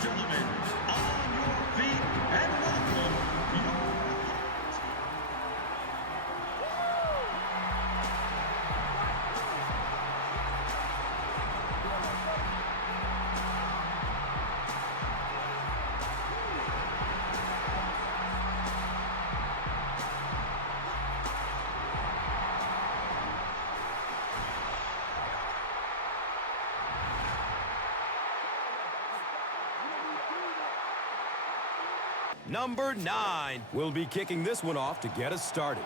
and gentlemen, on your feet and welcome your Number 9 will be kicking this one off to get us started.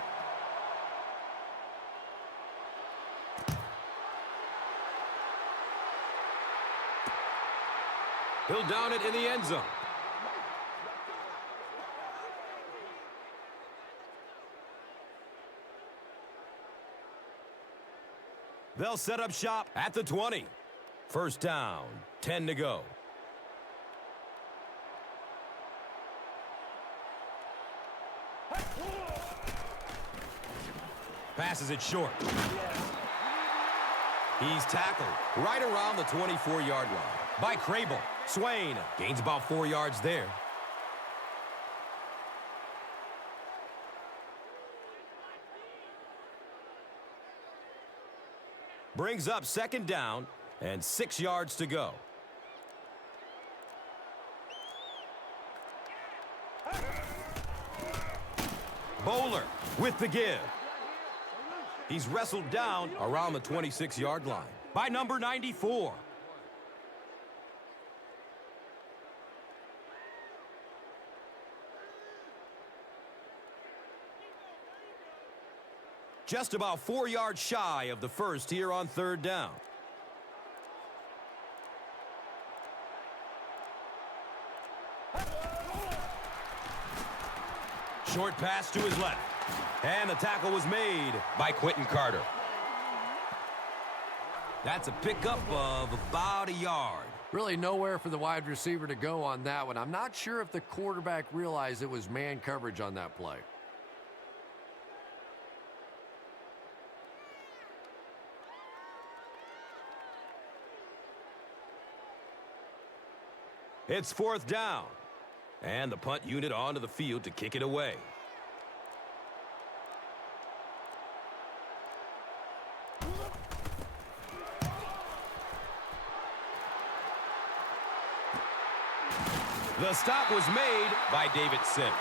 He'll down it in the end zone. They'll set up shop at the 20. First down, 10 to go. Passes it short. He's tackled right around the 24-yard line by Crable. Swain gains about 4 yards there. Brings up second down and 6 yards to go. Bowler with the give. He's wrestled down around the 26-yard line by number 94. Just about 4 yards shy of the first here on third down. Short pass to his left. And the tackle was made by Quentin Carter. That's a pickup of about a yard. Really nowhere for the wide receiver to go on that one. I'm not sure if the quarterback realized it was man coverage on that play. It's fourth down. And the punt unit onto the field to kick it away. The stop was made by David Sims.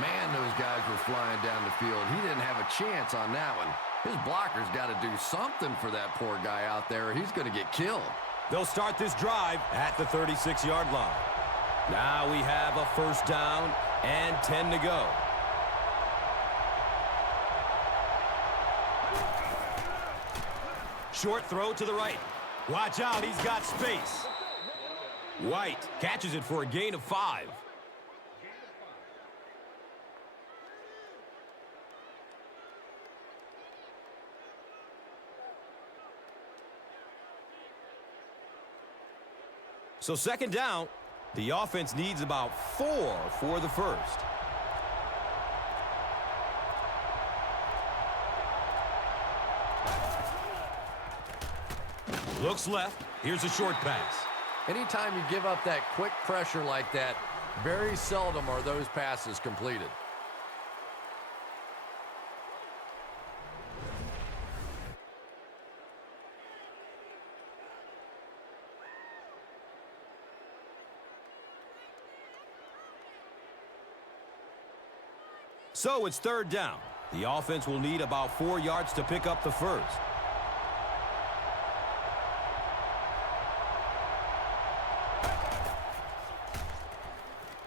Man, those guys were flying down the field. He didn't have a chance on that one. His blocker's got to do something for that poor guy out there. He's going to get killed. They'll start this drive at the 36-yard line. Now we have a first down and 10 to go. Short throw to the right. Watch out, he's got space. White catches it for a gain of 5. So second down, the offense needs about 4 for the first. Looks left. Here's a short pass. Anytime you give up that quick pressure like that, very seldom are those passes completed. So it's third down. The offense will need about 4 yards to pick up the first.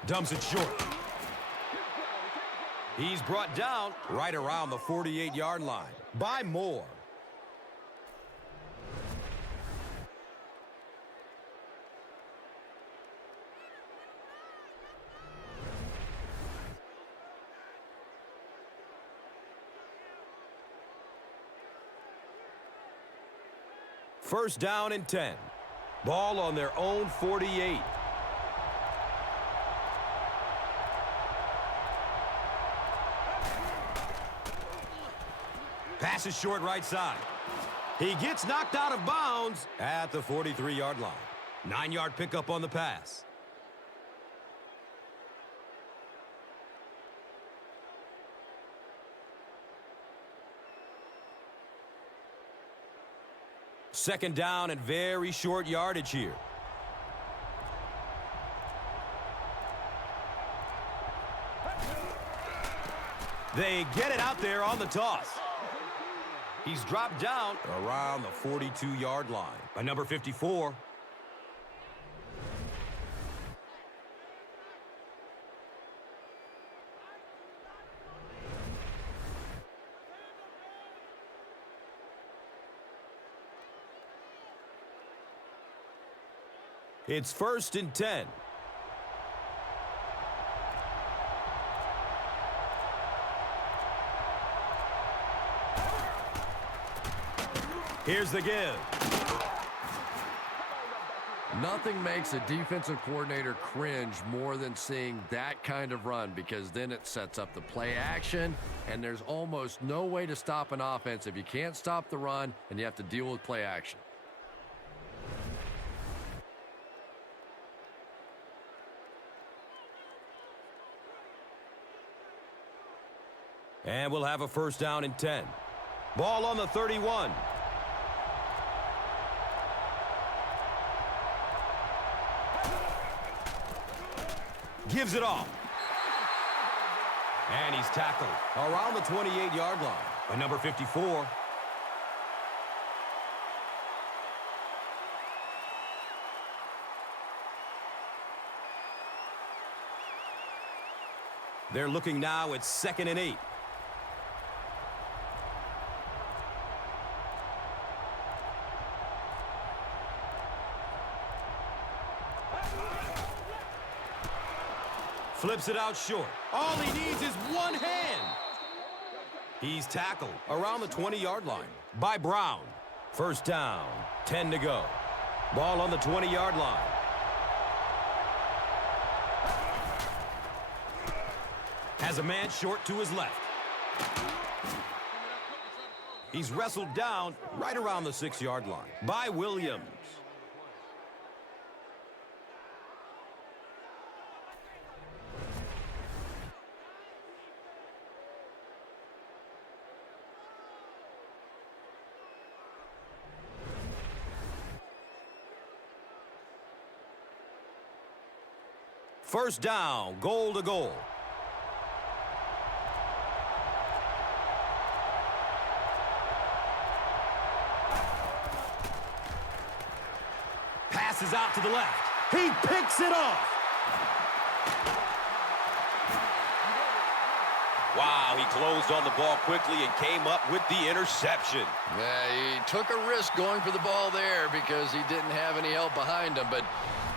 Dumps it short. He's brought down right around the 48-yard line by Moore. First down and 10. Ball on their own 48. Pass is short right side. He gets knocked out of bounds at the 43-yard line. 9-yard pickup on the pass. Second down and very short yardage here. They get it out there on the toss. He's dropped down around the 42-yard line by number 54. It's 1st and 10. Here's the give. Nothing makes a defensive coordinator cringe more than seeing that kind of run, because then it sets up the play action, and there's almost no way to stop an offense if you can't stop the run and you have to deal with play action. And we'll have a 1st down and 10. Ball on the 31. Gives it off. And he's tackled around the 28-yard line by number 54. They're looking now at 2nd and 8. Flips it out short. All he needs is one hand. He's tackled around the 20-yard line by Brown. 1st down, 10 to go. Ball on the 20-yard line. Has a man short to his left. He's wrestled down right around the 6-yard line by Williams. First down, goal to goal. Passes out to the left. He picks it off. Wow, he closed on the ball quickly and came up with the interception. Yeah, he took a risk going for the ball there because he didn't have any help behind him, but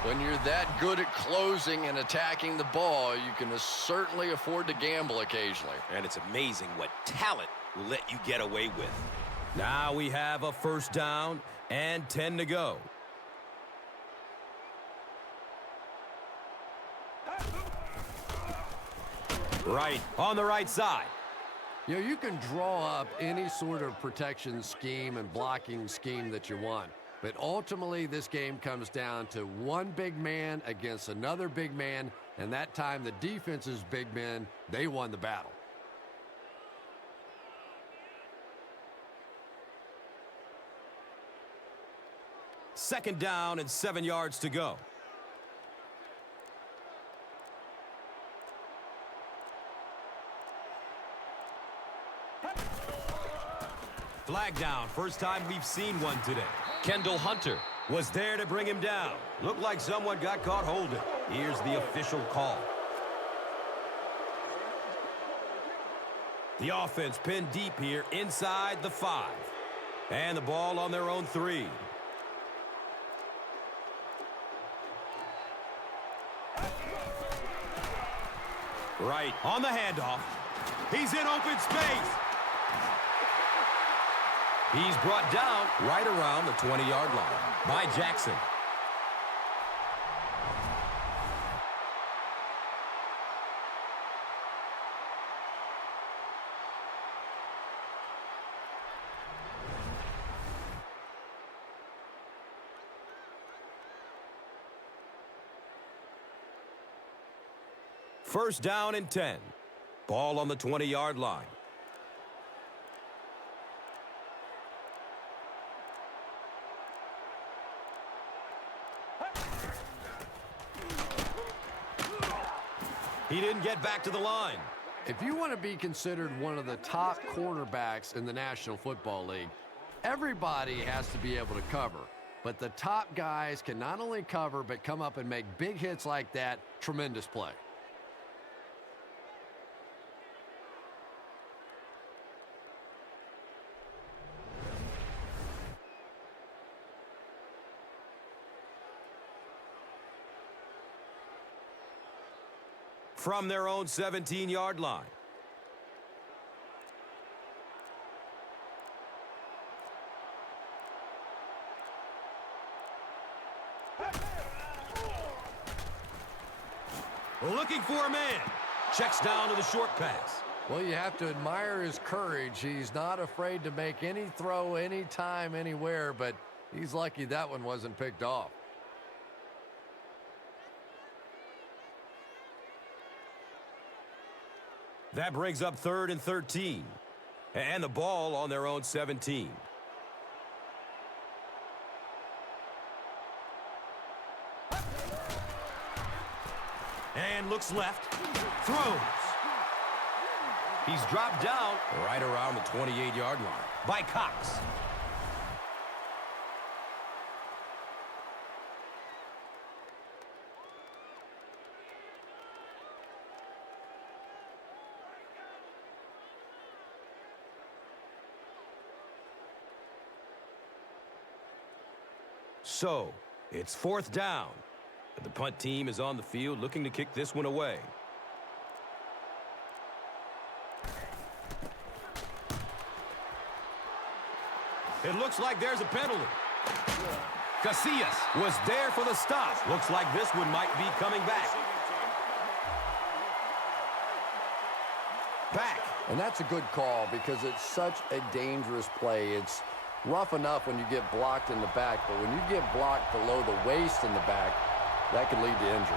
when you're that good at closing and attacking the ball, you can certainly afford to gamble occasionally. And it's amazing what talent will let you get away with. Now we have a 1st down and 10 to go. Right, on the right side. You know, you can draw up any sort of protection scheme and blocking scheme that you want. But ultimately, this game comes down to one big man against another big man, and that time the defense's big men, they won the battle. Second down and 7 yards to go. Flag down. First time we've seen one today. Kendall Hunter was there to bring him down. Looked like someone got caught holding. Here's the official call. The offense pinned deep here inside the 5. And the ball on their own 3. Right on the handoff. He's in open space. He's brought down right around the 20-yard line by Jackson. First down and 10. Ball on the 20-yard line. He didn't get back to the line. If you want to be considered one of the top cornerbacks in the National Football League, everybody has to be able to cover. But the top guys can not only cover, but come up and make big hits like that. Tremendous play. From their own 17-yard line. Looking for a man. Checks down to the short pass. Well, you have to admire his courage. He's not afraid to make any throw, anytime, anywhere, but he's lucky that one wasn't picked off. That brings up 3rd and 13. And the ball on their own 17. And looks left. Throws. He's dropped down right around the 28-yard line by Cox. So, it's 4th down. The punt team is on the field looking to kick this one away. It looks like there's a penalty. Casillas was there for the stop. Looks like this one might be coming back. And that's a good call because it's such a dangerous play. It's rough enough when you get blocked in the back, but when you get blocked below the waist in the back, that could lead to injury.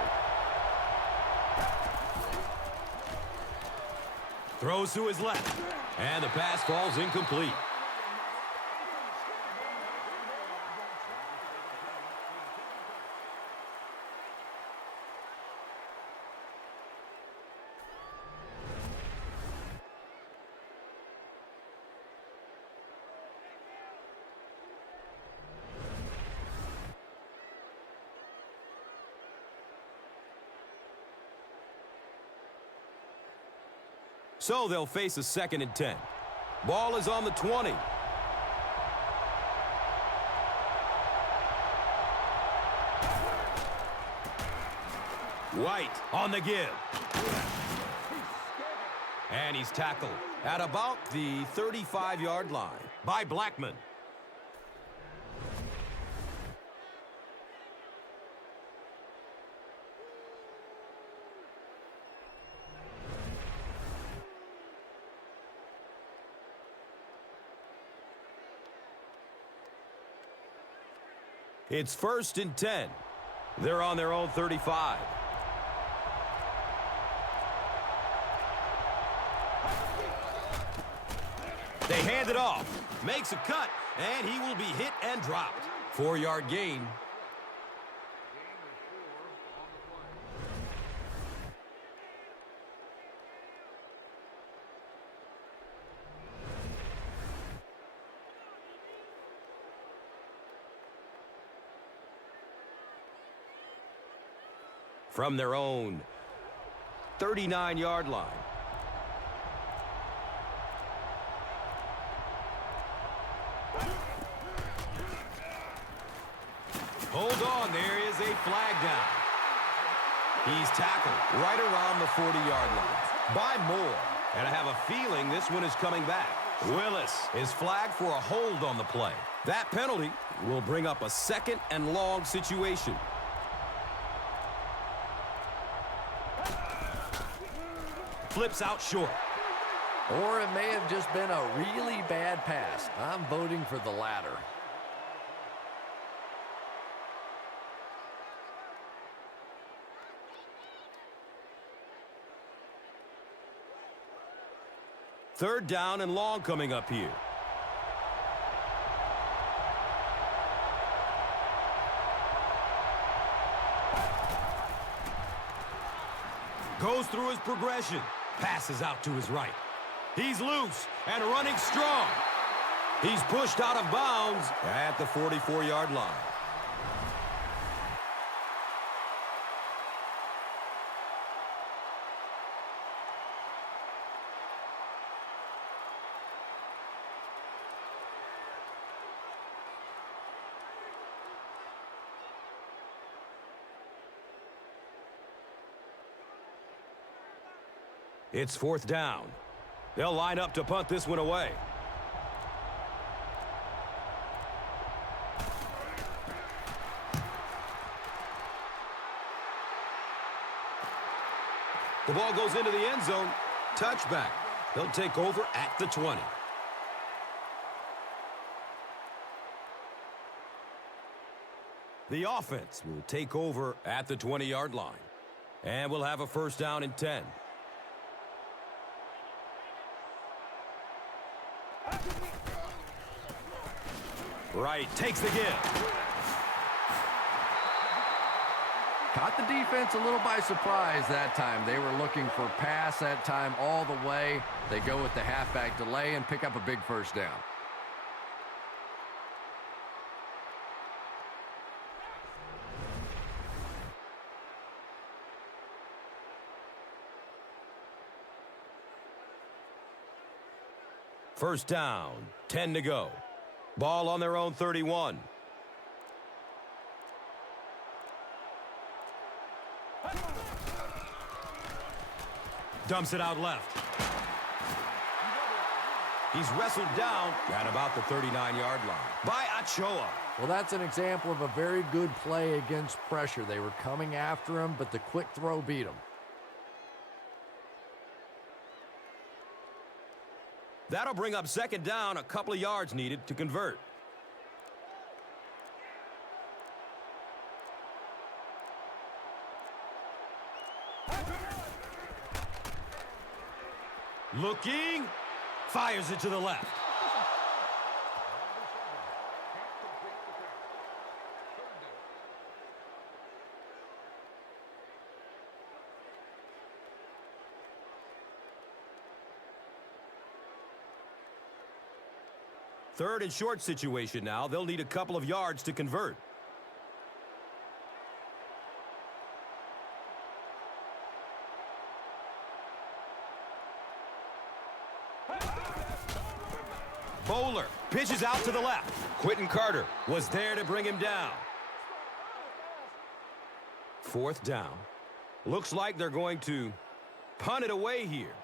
Throws to his left. And the pass falls incomplete. So they'll face a 2nd and 10. Ball is on the 20. White on the give. And he's tackled at about the 35-yard line by Blackman. It's 1st and 10. They're on their own 35. They hand it off. Makes a cut, and he will be hit and dropped. 4-yard gain. From their own 39-yard line. Hold on, there is a flag down. He's tackled right around the 40-yard line by Moore. And I have a feeling this one is coming back. Willis is flagged for a hold on the play. That penalty will bring up a 2nd and long situation. Flips out short. Or it may have just been a really bad pass. I'm voting for the latter. Third down and long coming up here. Goes through his progression. Passes out to his right. He's loose and running strong. He's pushed out of bounds at the 44-yard line. It's 4th down. They'll line up to punt this one away. The ball goes into the end zone. Touchback. They'll take over at the 20. The offense will take over at the 20-yard line. And we'll have a 1st down and 10. Right, takes the give. Caught the defense a little by surprise that time. They were looking for pass that time all the way. They go with the halfback delay and pick up a big 1st down. First down, 10 to go. Ball on their own 31. Dumps it out left. He's wrestled down at about the 39-yard line by Ochoa. Well, that's an example of a very good play against pressure. They were coming after him, but the quick throw beat him. That'll bring up 2nd down, a couple of yards needed to convert. Looking, fires it to the left. Third and short situation now. They'll need a couple of yards to convert. Bowler pitches out to the left. Quentin Carter was there to bring him down. 4th down. Looks like they're going to punt it away here.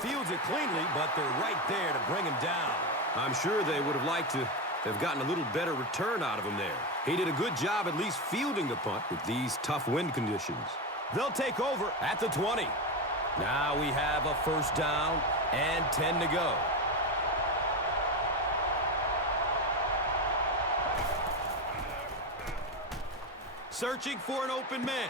Fields it cleanly, but they're right there to bring him down. I'm sure they would have liked to have gotten a little better return out of him there. He did a good job at least fielding the punt with these tough wind conditions. They'll take over at the 20. Now we have a 1st down and 10 to go. Searching for an open man.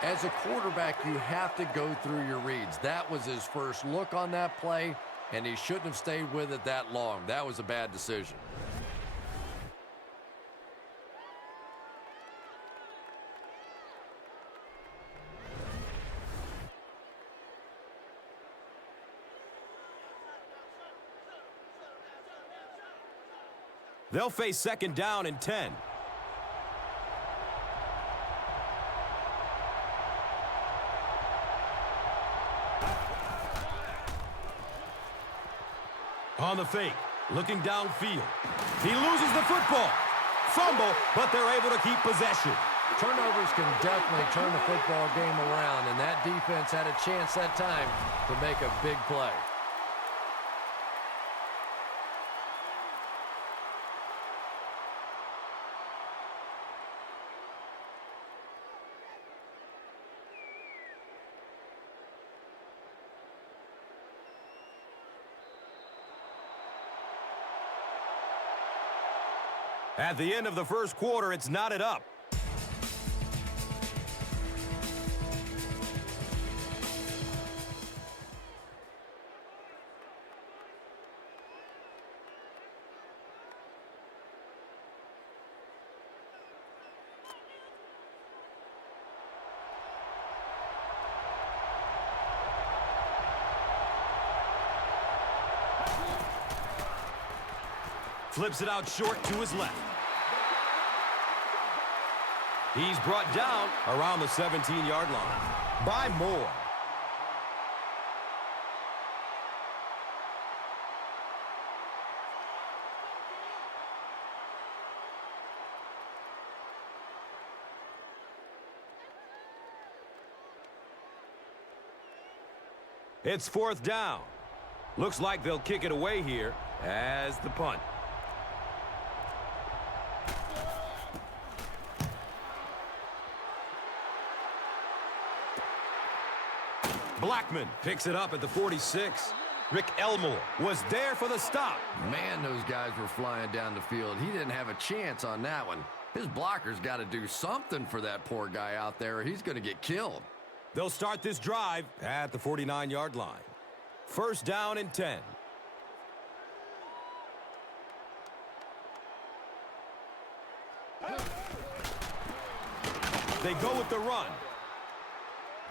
As a quarterback, you have to go through your reads. That was his first look on that play, and he shouldn't have stayed with it that long. That was a bad decision. They'll face 2nd down and 10. On the fake, looking downfield. He loses the football. Fumble, but they're able to keep possession. Turnovers can definitely turn the football game around, and that defense had a chance that time to make a big play. At the end of the first quarter, it's knotted up. Flips it out short to his left. He's brought down around the 17-yard line by Moore. It's 4th down. Looks like they'll kick it away here as the punt. Blackman picks it up at the 46. Rick Elmore was there for the stop. Man, those guys were flying down the field. He didn't have a chance on that one. His blocker's got to do something for that poor guy out there, or he's going to get killed. They'll start this drive at the 49-yard line. 1st down and 10. They go with the run.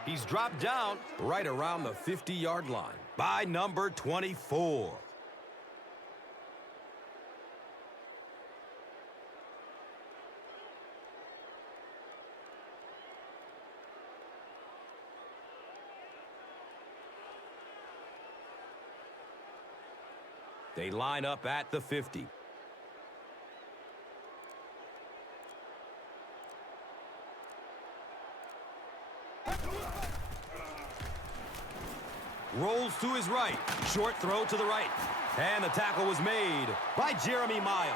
He's dropped down right around the 50-yard line by number 24. They line up at the 50. Rolls to his right. Short throw to the right. And the tackle was made by Jeremy Miles.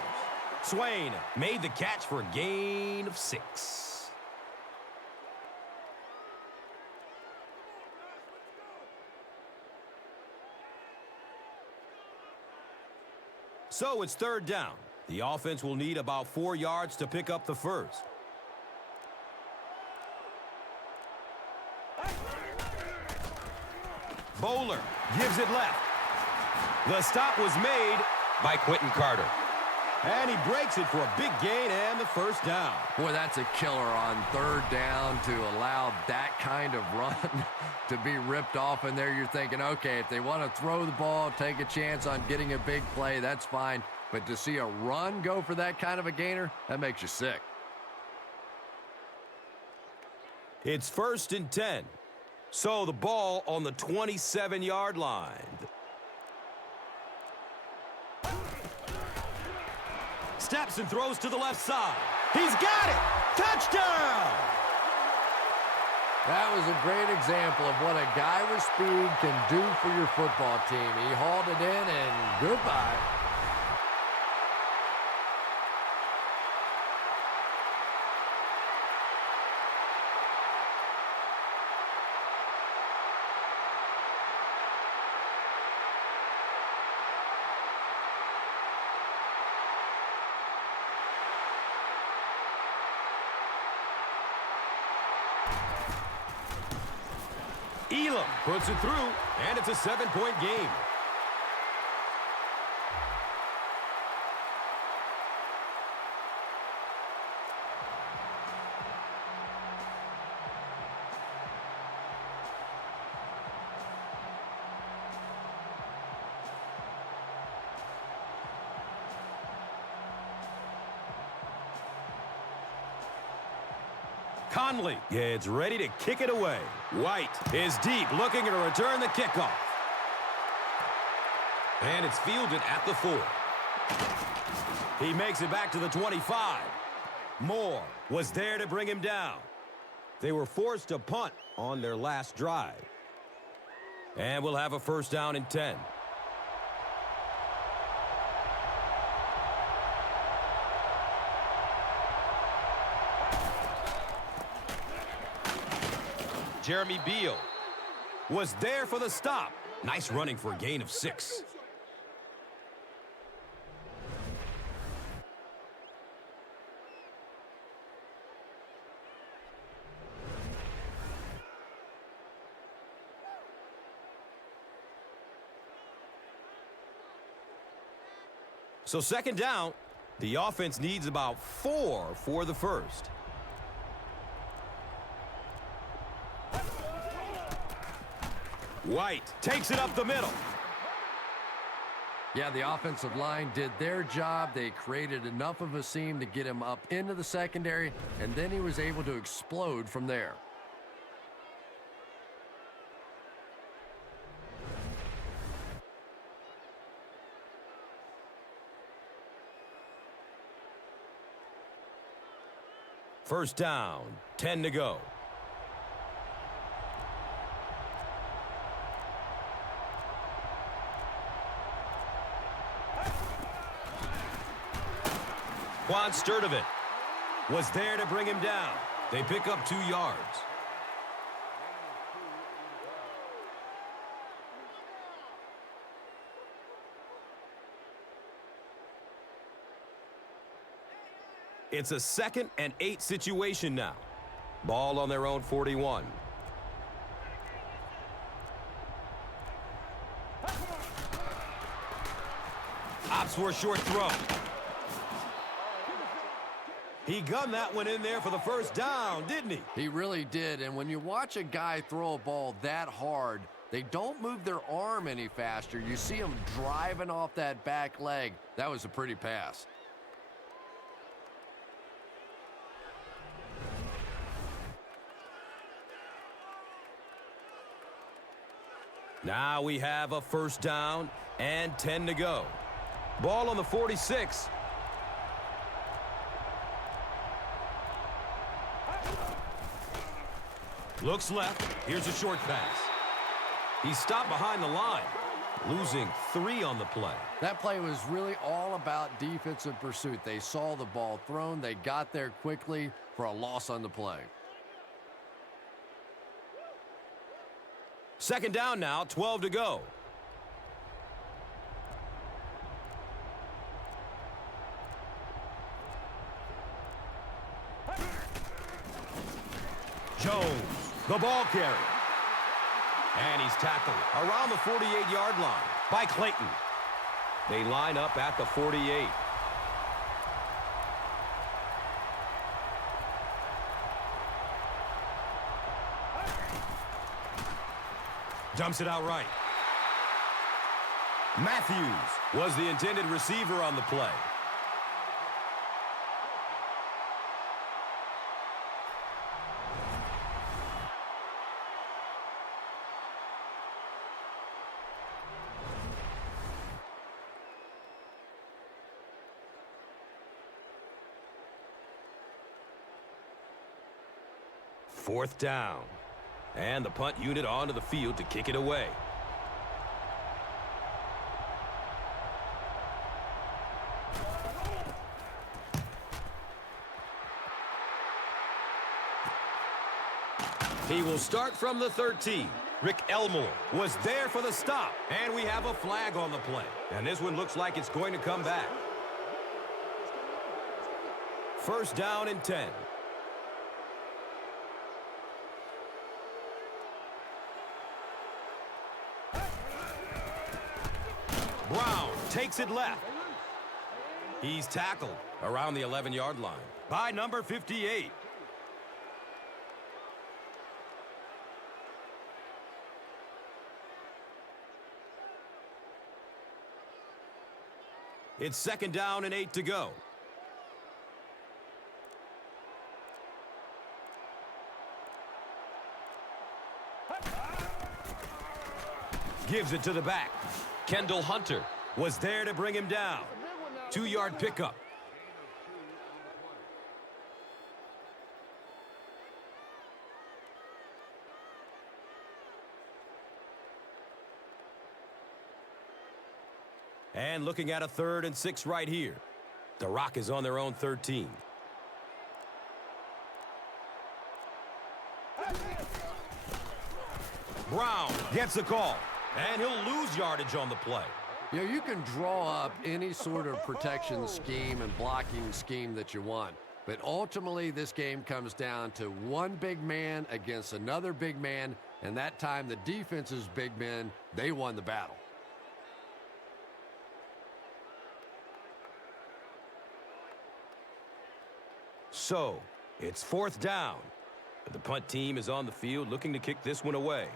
Swain made the catch for a gain of 6. So it's 3rd down. The offense will need about 4 yards to pick up the first. Bowler gives it left. The stop was made by Quentin Carter. And he breaks it for a big gain and the 1st down. Boy, that's a killer on 3rd down to allow that kind of run to be ripped off in there. You're thinking, okay, if they want to throw the ball, take a chance on getting a big play, that's fine. But to see a run go for that kind of a gainer, that makes you sick. It's 1st and 10. So the ball on the 27-yard line. Steps and throws to the left side. He's got it! Touchdown! That was a great example of what a guy with speed can do for your football team. He hauled it in and goodbye. Elam puts it through, and it's a 7-point game. Conley gets ready to kick it away. White is deep, looking to return the kickoff. And it's fielded at the 4. He makes it back to the 25. Moore was there to bring him down. They were forced to punt on their last drive. And we'll have a 1st down and 10. Jeremy Beal was there for the stop. Nice running for a gain of 6. So 2nd down, the offense needs about 4 for the first. White takes it up the middle. Yeah, the offensive line did their job. They created enough of a seam to get him up into the secondary, and then he was able to explode from there. First down, 10 to go. Juan Sturdivant was there to bring him down. They pick up 2 yards. It's a 2nd and 8 situation now. Ball on their own 41. Opts for a short throw. He gunned that one in there for the first down, didn't he? He really did, and when you watch a guy throw a ball that hard, they don't move their arm any faster. You see him driving off that back leg. That was a pretty pass. Now we have a first down and 10 to go. Ball on the 46. Looks left. Here's a short pass. He stopped behind the line, losing 3 on the play. That play was really all about defensive pursuit. They saw the ball thrown. They got there quickly for a loss on the play. Second down now, 12 to go. Jones, the ball carrier. And he's tackled around the 48-yard line by Clayton. They line up at the 48. Dumps it out right. Matthews was the intended receiver on the play. Fourth down. And the punt unit onto the field to kick it away. He will start from the 13. Rick Elmore was there for the stop. And we have a flag on the play. And this one looks like it's going to come back. First down and 10. Brown takes it left. He's tackled around the 11-yard line by number 58. It's second down and 8 to go. Gives it to the back. Kendall Hunter was there to bring him down. 2-yard pickup. And looking at a 3rd and 6 right here. The Rock is on their own 13. Brown gets the call. And he'll lose yardage on the play. You know, you can draw up any sort of protection scheme and blocking scheme that you want. But ultimately, this game comes down to one big man against another big man. And that time, the defense's big men, they won the battle. So, it's 4th down. The punt team is on the field looking to kick this one away.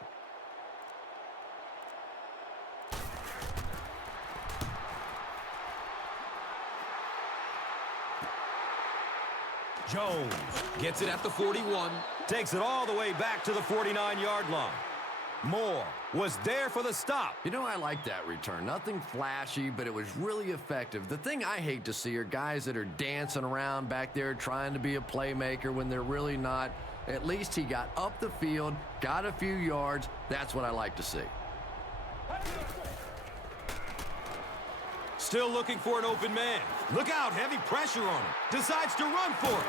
Jones gets it at the 41. Takes it all the way back to the 49-yard line. Moore was there for the stop. You know, I like that return. Nothing flashy, but it was really effective. The thing I hate to see are guys that are dancing around back there trying to be a playmaker when they're really not. At least he got up the field, got a few yards. That's what I like to see. Still looking for an open man. Look out, heavy pressure on him. Decides to run for it.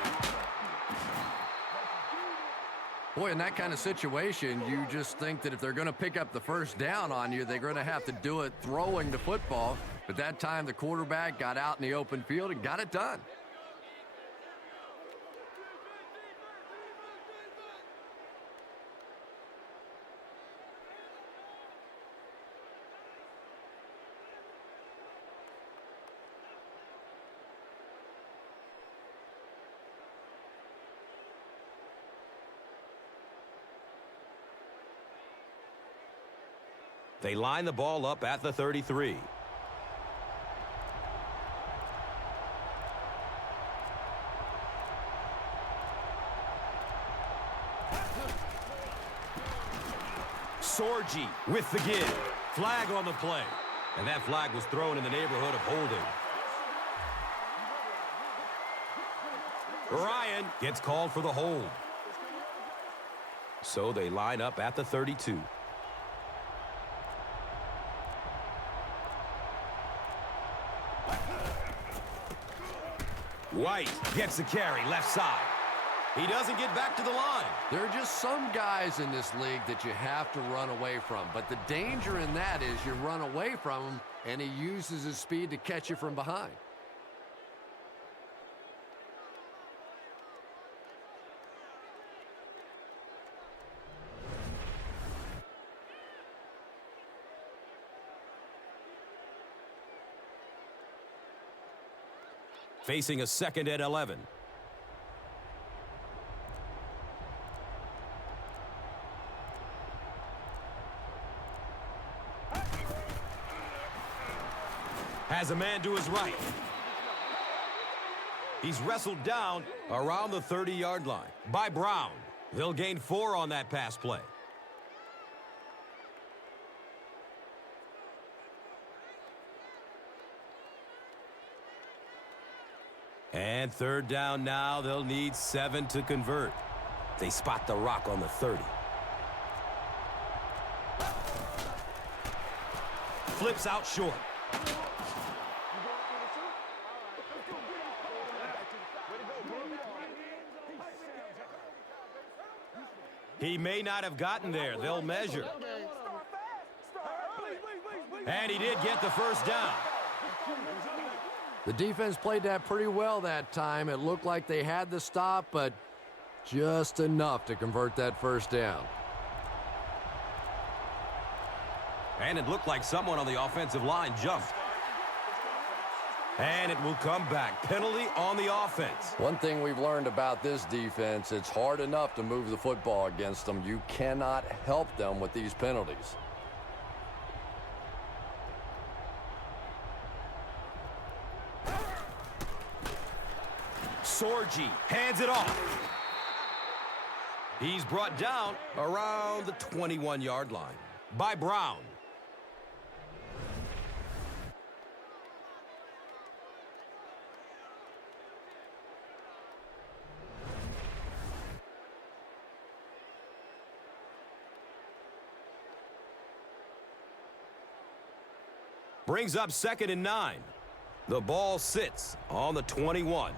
Boy, in that kind of situation, you just think that if they're going to pick up the first down on you, they're going to have to do it throwing the football. But that time, the quarterback got out in the open field and got it done. They line the ball up at the 33. Sorgi with the give. Flag on the play. And that flag was thrown in the neighborhood of holding. Ryan gets called for the hold. So they line up at the 32. White gets the carry left side. He doesn't get back to the line. There are just some guys in this league that you have to run away from. But the danger in that is you run away from him, and he uses his speed to catch you from behind. Facing a second and 11. Has a man to his right. He's wrestled down around the 30-yard line by Brown. They'll gain 4 on that pass play. And third down now. They'll need 7 to convert. They spot the rock on the 30. Flips out short. He may not have gotten there. They'll measure. And he did get the first down. The defense played that pretty well that time. It looked like they had the stop, but just enough to convert that first down. And it looked like someone on the offensive line jumped. And it will come back. Penalty on the offense. One thing we've learned about this defense, it's hard enough to move the football against them. You cannot help them with these penalties. Sorgi hands it off. He's brought down around the 21-yard line by Brown. Brings up 2nd and 9. The ball sits on the 21.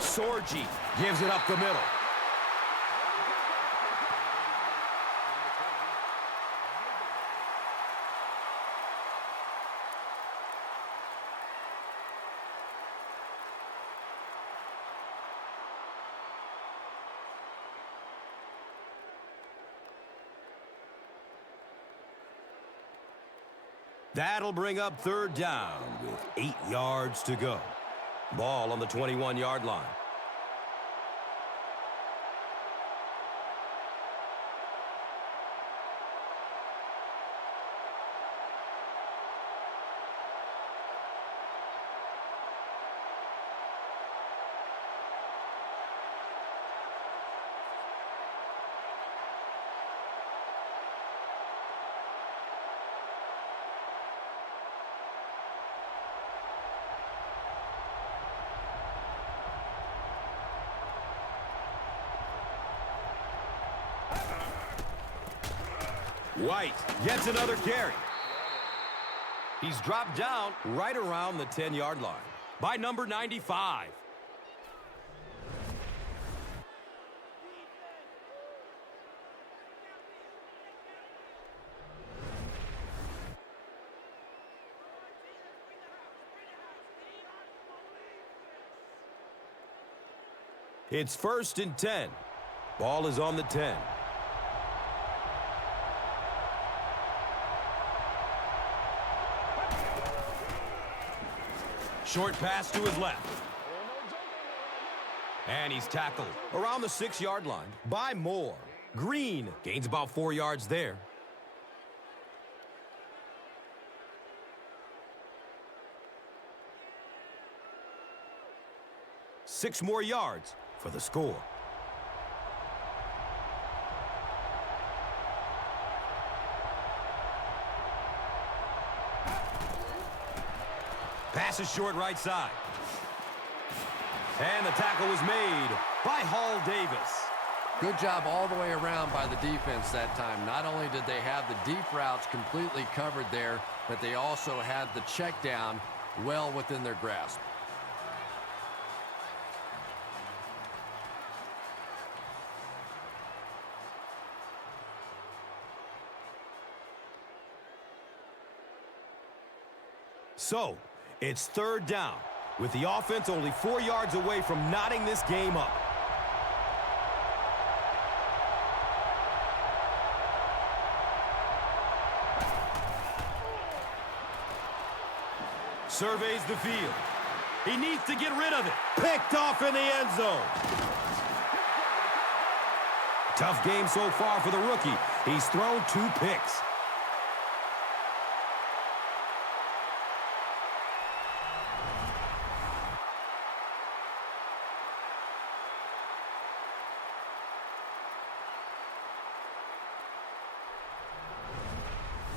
Sorgi gives it up the middle. That'll bring up 3rd down with 8 yards to go. Ball on the 21-yard line. White gets another carry. He's dropped down right around the 10-yard line by number 95. It's 1st and 10. Ball is on the 10. Short pass to his left. And he's tackled around the 6-yard line by Moore. Green gains about 4 yards there. Six more yards for the score. Pass is short right side. And the tackle was made by Hall Davis. Good job all the way around by the defense that time. Not only did they have the deep routes completely covered there, but they also had the check down well within their grasp. So, it's 3rd down, with the offense only 4 yards away from knotting this game up. Surveys the field. He needs to get rid of it. Picked off in the end zone. Tough game so far for the rookie. He's thrown 2 picks.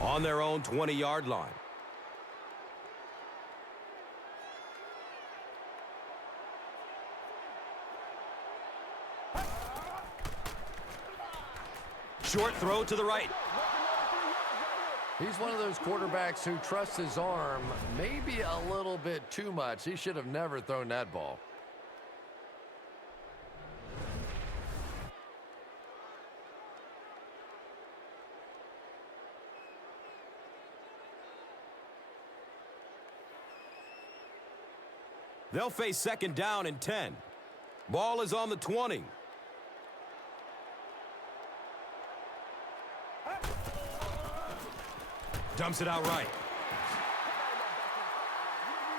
On their own 20-yard line. Short throw to the right. He's one of those quarterbacks who trusts his arm maybe a little bit too much. He should have never thrown that ball. They'll face 2nd down and 10. Ball is on the 20. Dumps it out right.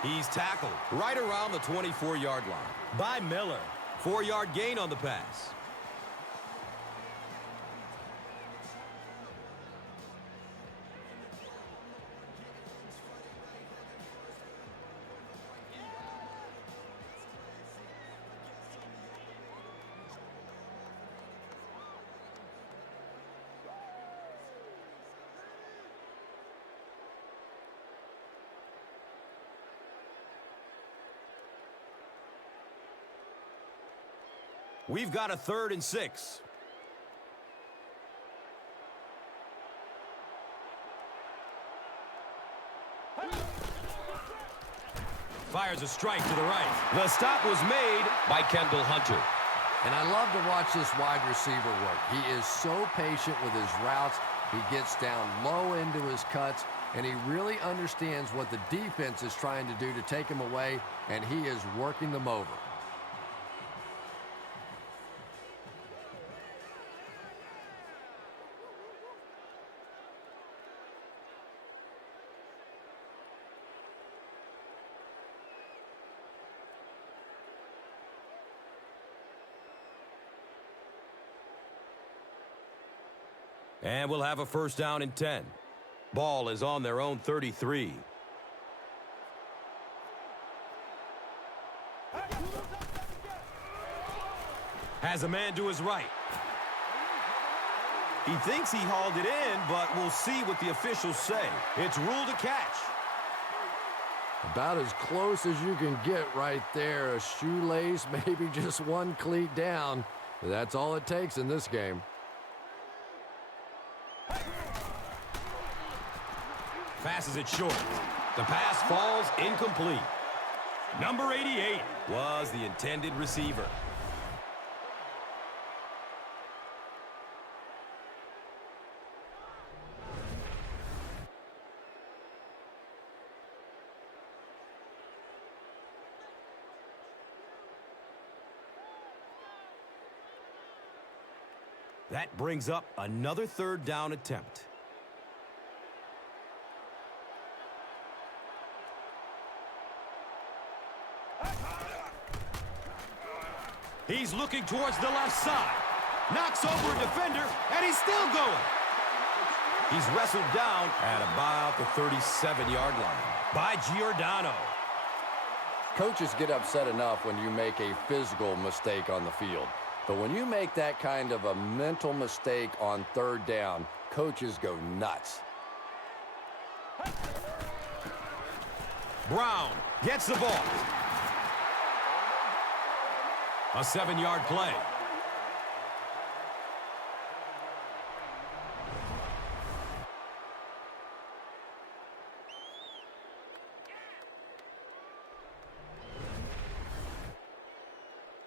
He's tackled right around the 24-yard line by Miller. 4-yard gain on the pass. We've got a 3rd and 6. Fires a strike to the right. The stop was made by Kendall Hunter. And I love to watch this wide receiver work. He is so patient with his routes. He gets down low into his cuts, and he really understands what the defense is trying to do to take him away, and he is working them over. And we'll have a 1st down and 10. Ball is on their own 33. Has a man to his right. He thinks he hauled it in, but we'll see what the officials say. It's ruled a catch. About as close as you can get right there. A shoelace, maybe just one cleat down. That's all it takes in this game. Passes it short. The pass falls incomplete. Number 88 was the intended receiver. That brings up another third down attempt. He's looking towards the left side. Knocks over a defender, and he's still going. He's wrestled down at about the 37-yard line by Giordano. Coaches get upset enough when you make a physical mistake on the field. But when you make that kind of a mental mistake on third down, coaches go nuts. Brown gets the ball. A 7-yard play.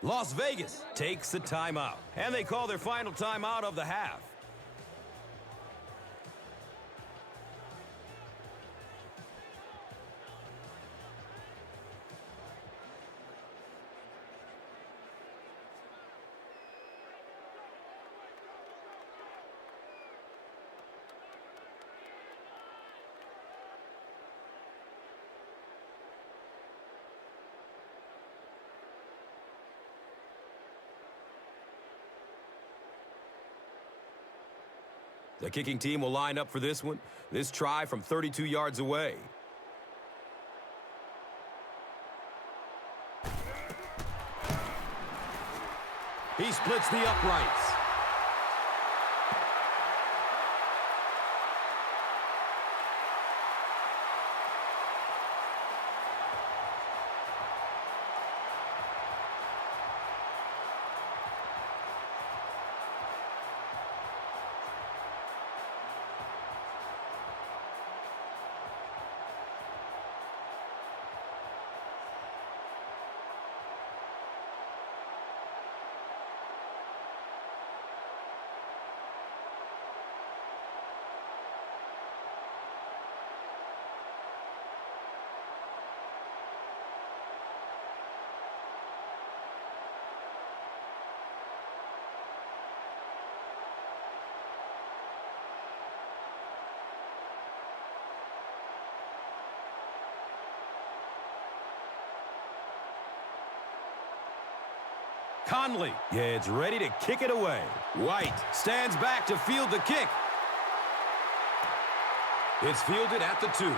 Las Vegas takes the timeout, and they call their final timeout of the half. The kicking team will line up for this one. This try from 32 yards away. He splits the uprights. Conley gets ready to kick it away. White stands back to field the kick. It's fielded at the 2.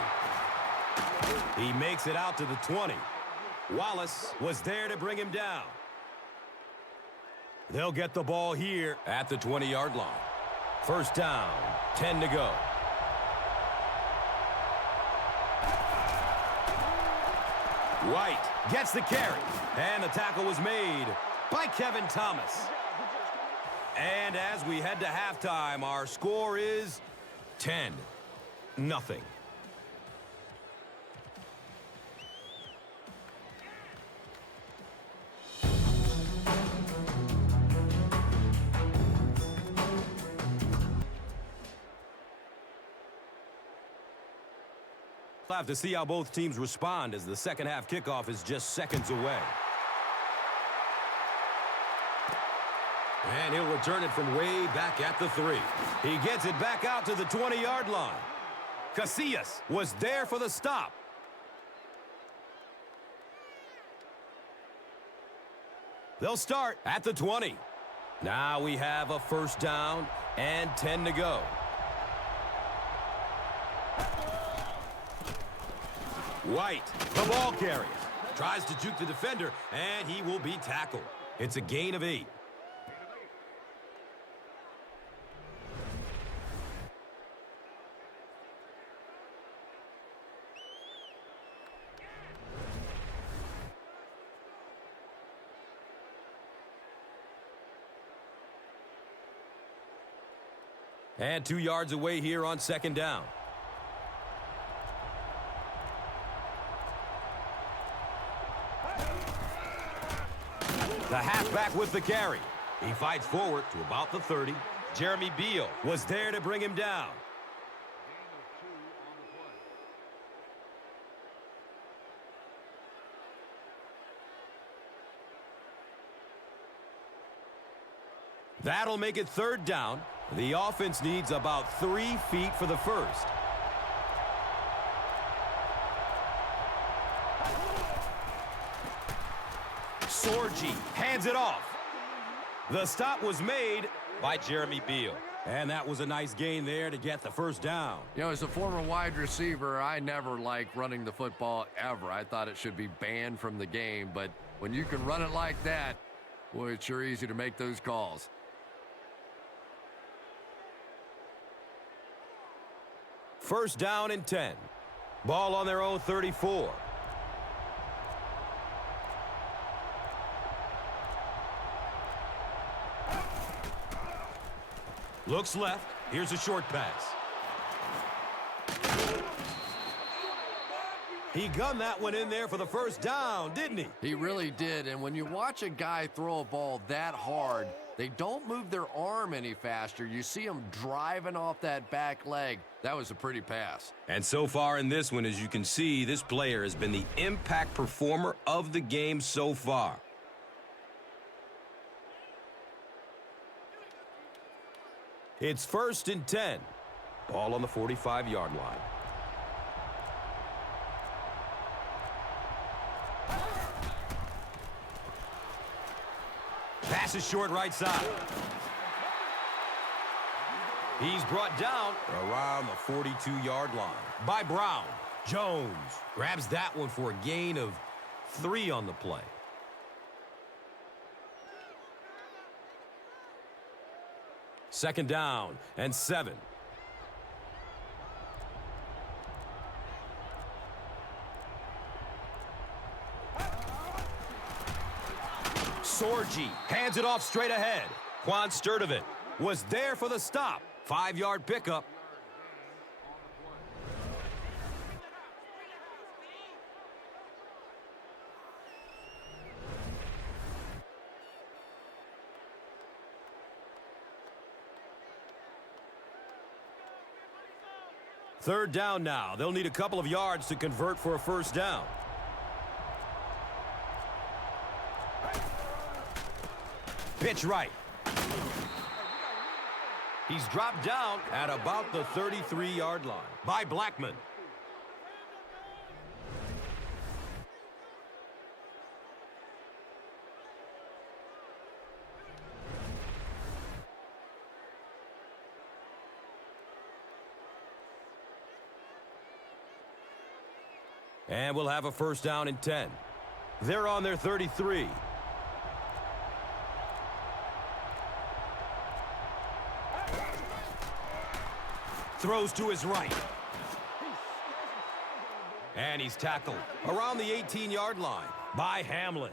He makes it out to the 20. Wallace was there to bring him down. They'll get the ball here at the 20-yard line. First down, 10 to go. White gets the carry, and the tackle was made by Kevin Thomas. And as we head to halftime, our score is 10-0. We'll have to see how both teams respond as the second half kickoff is just seconds away. And he'll return it from way back at the 3. He gets it back out to the 20-yard line. Casillas was there for the stop. They'll start at the 20. Now we have a first down and 10 to go. White, the ball carrier, tries to juke the defender, and he will be tackled. It's a gain of 8. And 2 yards away here on second down. The halfback with the carry. He fights forward to about the 30. Jeremy Beal was there to bring him down. That'll make it third down. The offense needs about 3 feet for the first. Sorgi hands it off. The stop was made by Jeremy Beal. And that was a nice gain there to get the first down. You know, as a former wide receiver, I never liked running the football ever. I thought it should be banned from the game. But when you can run it like that, boy, it's sure easy to make those calls. First down and 10. Ball on their own 34. Looks left. Here's a short pass. He gunned that one in there for the first down, didn't he? He really did. And when you watch a guy throw a ball that hard, they don't move their arm any faster. You see them driving off that back leg. That was a pretty pass. And so far in this one, as you can see, this player has been the impact performer of the game so far. It's first and 10. Ball on the 45-yard line. Pass is short right side. He's brought down around the 42-yard line by Brown. Jones grabs that one for a gain of 3 on the play. Second down and 7. Sorgi hands it off straight ahead. Quan Sturdivant was there for the stop. 5-yard pickup. Third down now. They'll need a couple of yards to convert for a first down. Pitch right. He's dropped down at about the 33-yard line by Blackman. And we'll have a first down and 10. They're on their 33. Throws to his right. And he's tackled around the 18-yard line by Hamlin.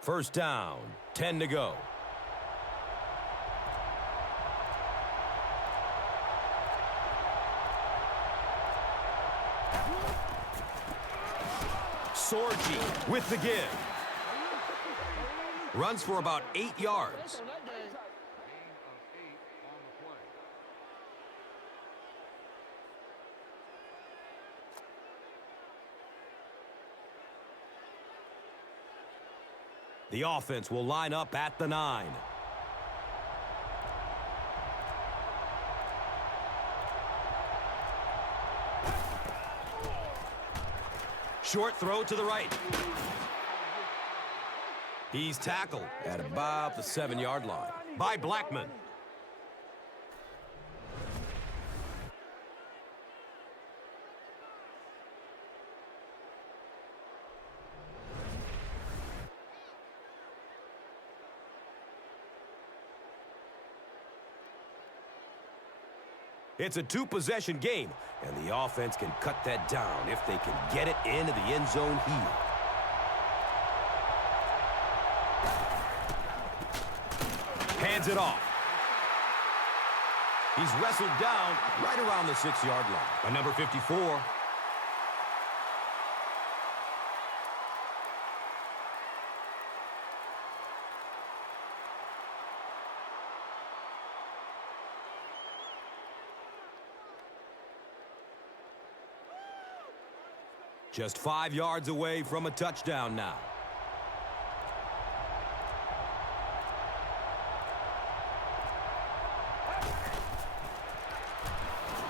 First down, 10 to go. Sorgi with the give. Runs for about 8 yards. The offense will line up at the 9. Short throw to the right. He's tackled at about the 7-yard line by Blackman. It's a 2-possession game, and the offense can cut that down if they can get it into the end zone here. Heads it off. He's wrestled down right around the 6-yard line by number 54. Just 5 yards away from a touchdown now.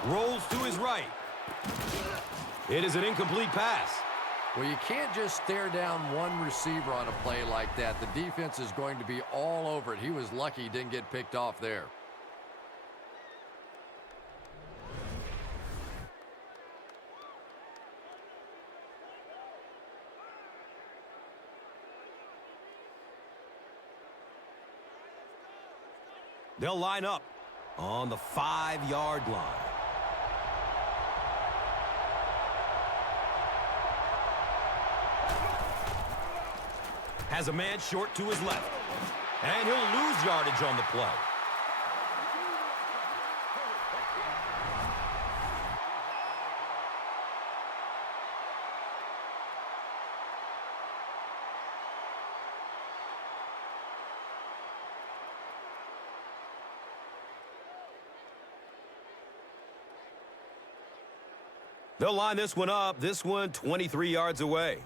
Rolls to his right. It is an incomplete pass. Well, you can't just stare down one receiver on a play like that. The defense is going to be all over it. He was lucky he didn't get picked off there. They'll line up on the 5-yard line. Has a man short to his left. And he'll lose yardage on the play. They'll line this one up. This one 23 yards away.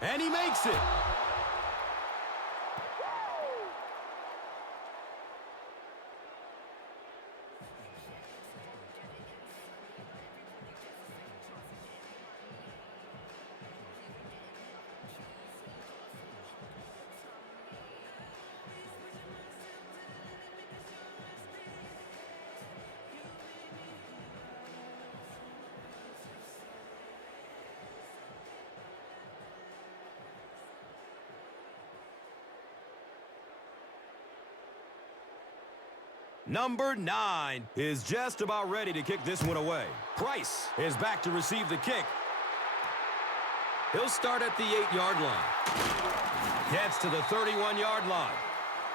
And he makes it. Number 9 is just about ready to kick this one away. Price is back to receive the kick. He'll start at the 8-yard line. Gets to the 31-yard line.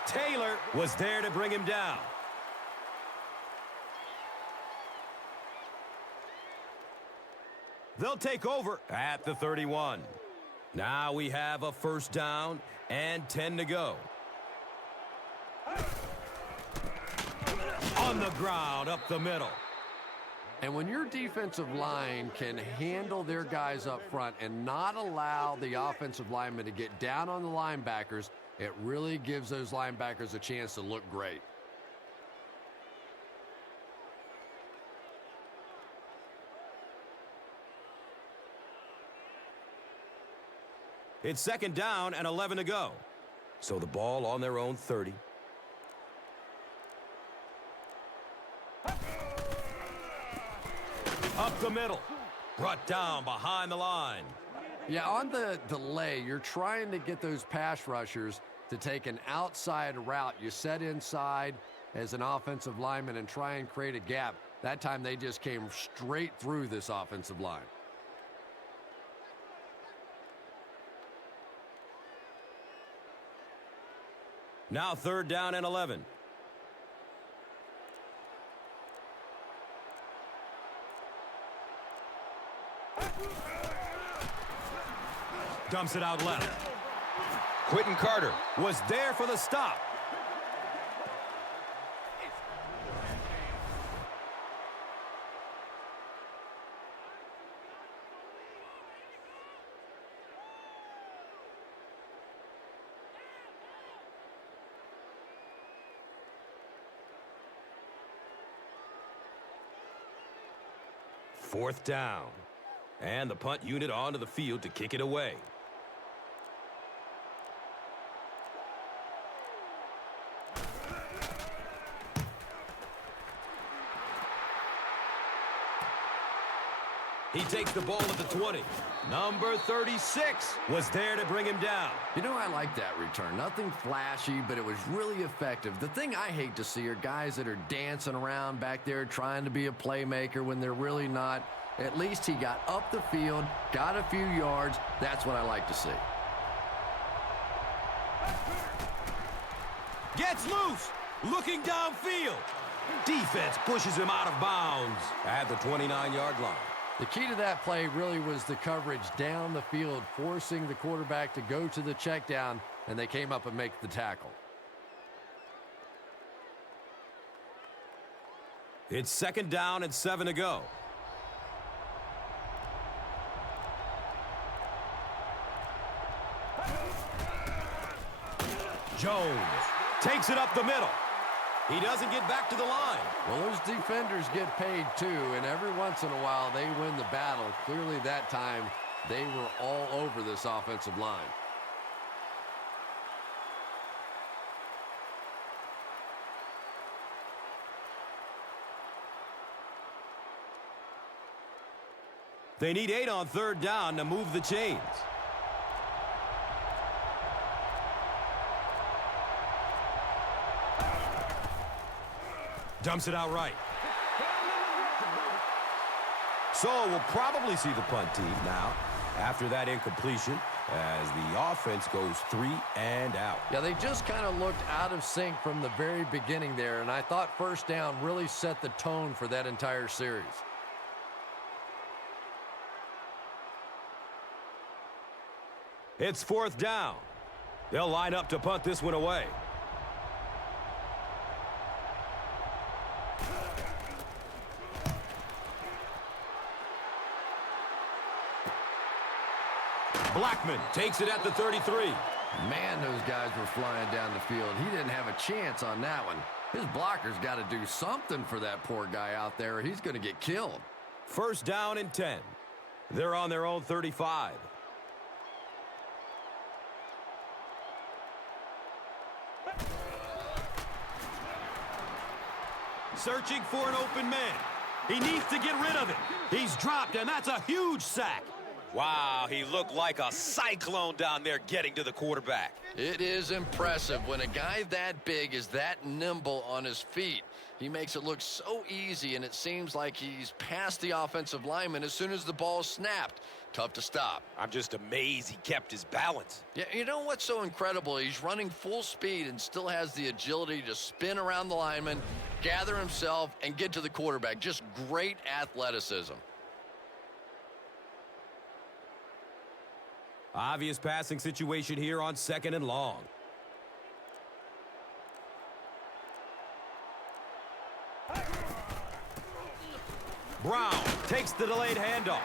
Taylor was there to bring him down. They'll take over at the 31. Now we have a first down and 10 to go. On the ground, up the middle. And when your defensive line can handle their guys up front and not allow the offensive linemen to get down on the linebackers, it really gives those linebackers a chance to look great. It's second down and 11 to go. So the ball on their own 30. Up the middle. Brought down behind the line. Yeah, on the delay, you're trying to get those pass rushers to take an outside route. You set inside as an offensive lineman and try and create a gap. That time they just came straight through this offensive line. Now third down and 11. Dumps it out left. Quentin Carter was there for the stop. Fourth down. And the punt unit onto the field to kick it away. He takes the ball at the 20. Number 36 was there to bring him down. You know, I like that return. Nothing flashy, but it was really effective. The thing I hate to see are guys that are dancing around back there trying to be a playmaker when they're really not. At least he got up the field, got a few yards. That's what I like to see. Gets loose, looking downfield. Defense pushes him out of bounds at the 29-yard line. The key to that play really was the coverage down the field, forcing the quarterback to go to the check down, and they came up and make the tackle. It's 2nd down and 7 to go. Jones takes it up the middle. He doesn't get back to the line. Well, those defenders get paid too, and every once in a while they win the battle. Clearly that time they were all over this offensive line. They need 8 on 3rd down to move the chains. Dumps it out right. So we'll probably see the punt team now after that incompletion as the offense goes 3 and out. Yeah, they just kind of looked out of sync from the very beginning there, and I thought 1st down really set the tone for that entire series. It's 4th down. They'll line up to punt this one away. Blackman takes it at the 33. Man, those guys were flying down the field. He didn't have a chance on that one. His blocker's got to do something for that poor guy out there, or he's going to get killed. 1st down and 10. They're on their own 35. Searching for an open man. He needs to get rid of it. He's dropped, and that's a huge sack. Wow, he looked like a cyclone down there getting to the quarterback. It is impressive when a guy that big is that nimble on his feet. He makes it look so easy, and it seems like he's past the offensive lineman as soon as the ball snapped. Tough to stop. I'm just amazed he kept his balance. Yeah, you know what's so incredible? He's running full speed and still has the agility to spin around the lineman, gather himself, and get to the quarterback. Just great athleticism. Obvious passing situation here on 2nd and long. Brown takes the delayed handoff.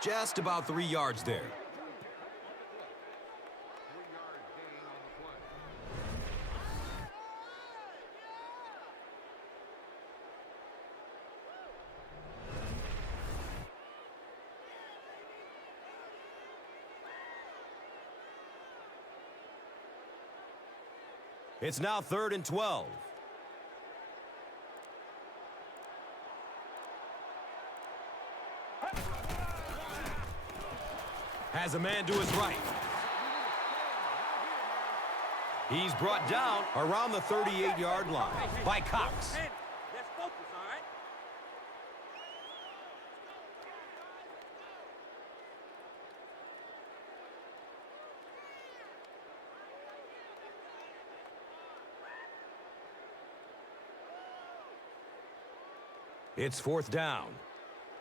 Just about 3 yards there. It's now 3rd and 12. Has a man to his right. He's brought down around the 38-yard line by Cox. Let's focus, all right? It's 4th down.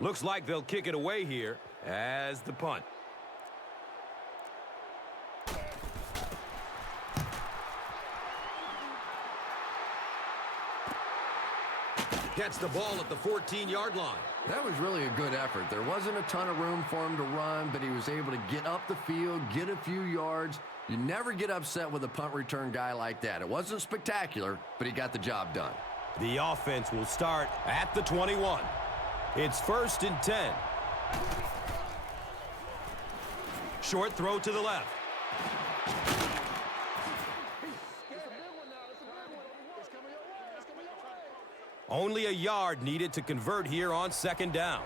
Looks like they'll kick it away here as the punt. Gets the ball at the 14-yard line. That was really a good effort. There wasn't a ton of room for him to run, but he was able to get up the field, get a few yards. You never get upset with a punt return guy like that. It wasn't spectacular, but he got the job done. The offense will start at the 21. It's 1st and 10. Short throw to the left. Only a yard needed to convert here on 2nd down.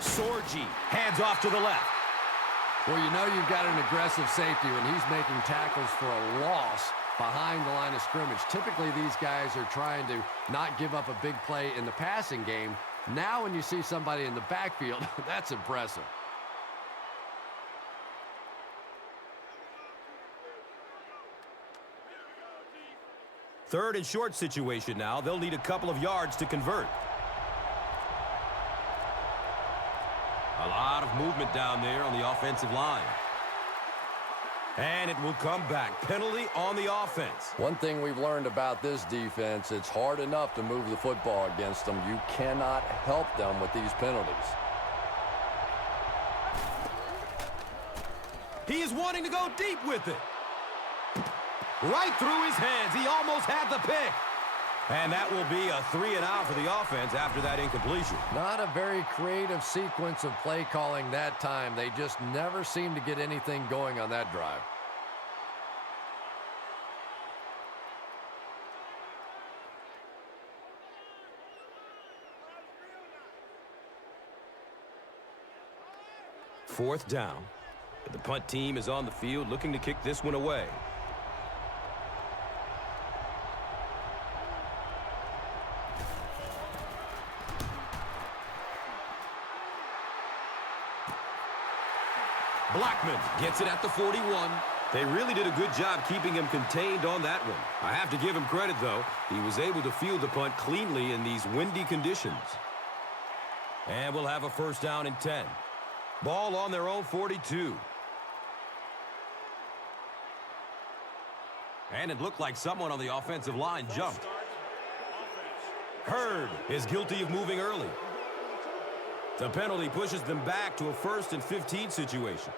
Sorgi hands off to the left. Well, you know you've got an aggressive safety when he's making tackles for a loss behind the line of scrimmage. Typically, these guys are trying to not give up a big play in the passing game. Now when you see somebody in the backfield, that's impressive. Third and short situation now. They'll need a couple of yards to convert. A lot of movement down there on the offensive line. And it will come back. Penalty on the offense. One thing we've learned about this defense, it's hard enough to move the football against them. You cannot help them with these penalties. He is wanting to go deep with it. Right through his hands. He almost had the pick. And that will be a 3-and-out for the offense after that incompletion. Not a very creative sequence of play calling that time. They just never seem to get anything going on that drive. Fourth down. The punt team is on the field looking to kick this one away. Blackman gets it at the 41. They really did a good job keeping him contained on that one. I have to give him credit, though. He was able to field the punt cleanly in these windy conditions. And we'll have a first down and 10. Ball on their own 42. And it looked like someone on the offensive line jumped. Hurd is guilty of moving early. The penalty pushes them back to a 1st and 15 situation.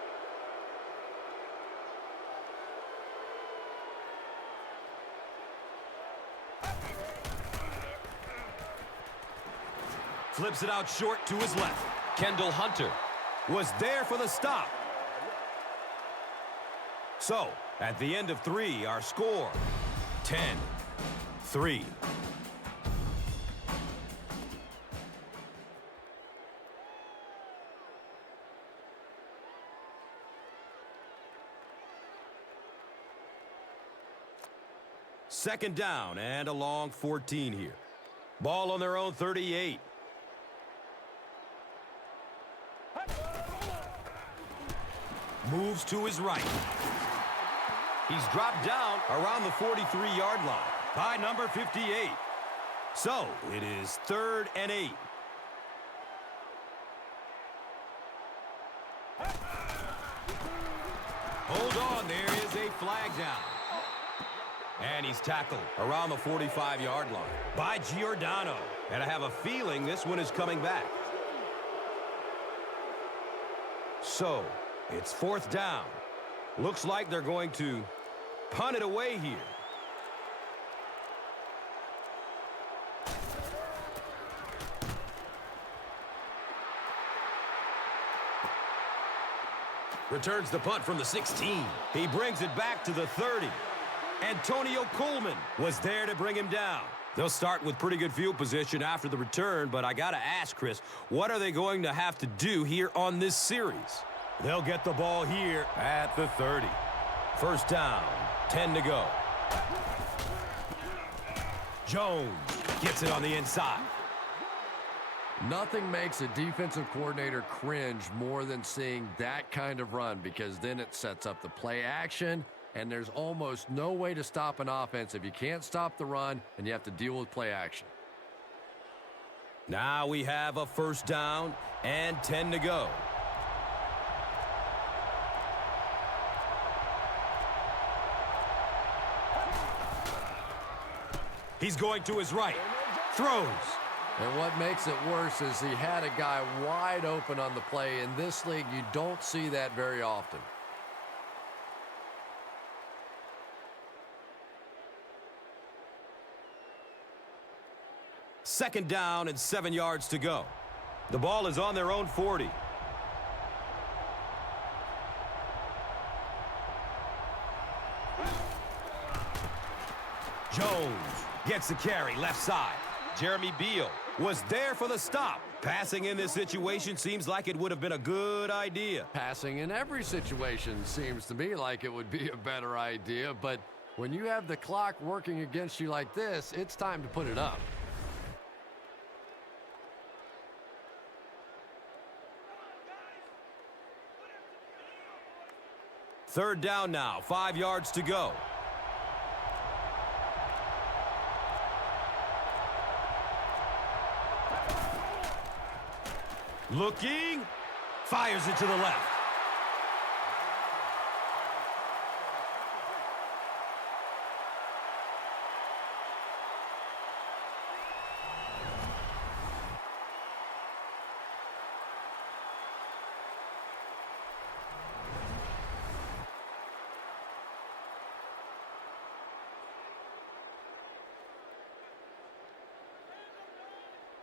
Flips it out short to his left. Kendall Hunter was there for the stop. So, at the end of 3, our score, 10-3. Second down and a long 14 here. Ball on their own 38. Moves to his right. He's dropped down around the 43-yard line by number 58. So it is 3rd and 8. Hold on, there is a flag down. And he's tackled around the 45-yard line by Giordano. And I have a feeling this one is coming back. So it's 4th down. Looks like they're going to punt it away here. Returns the punt from the 16. He brings it back to the 30. Antonio Coleman was there to bring him down. They'll start with pretty good field position after the return, but I got to ask, Chris, what are they going to have to do here on this series? They'll get the ball here at the 30. First down, 10 to go. Jones gets it on the inside. Nothing makes a defensive coordinator cringe more than seeing that kind of run, because then it sets up the play action, and there's almost no way to stop an offense if you can't stop the run and you have to deal with play action. Now we have a first down and 10 to go. He's going to his right. Throws. And what makes it worse is he had a guy wide open on the play. In this league, you don't see that very often. Second down and 7 yards to go. The ball is on their own 40. Jones gets the carry left side. Jeremy Beal was there for the stop. Passing in this situation seems like it would have been a good idea. Passing in every situation seems to me like it would be a better idea, but when you have the clock working against you like this, it's time to put it up. Third down now, 5 yards to go. Looking, fires it to the left.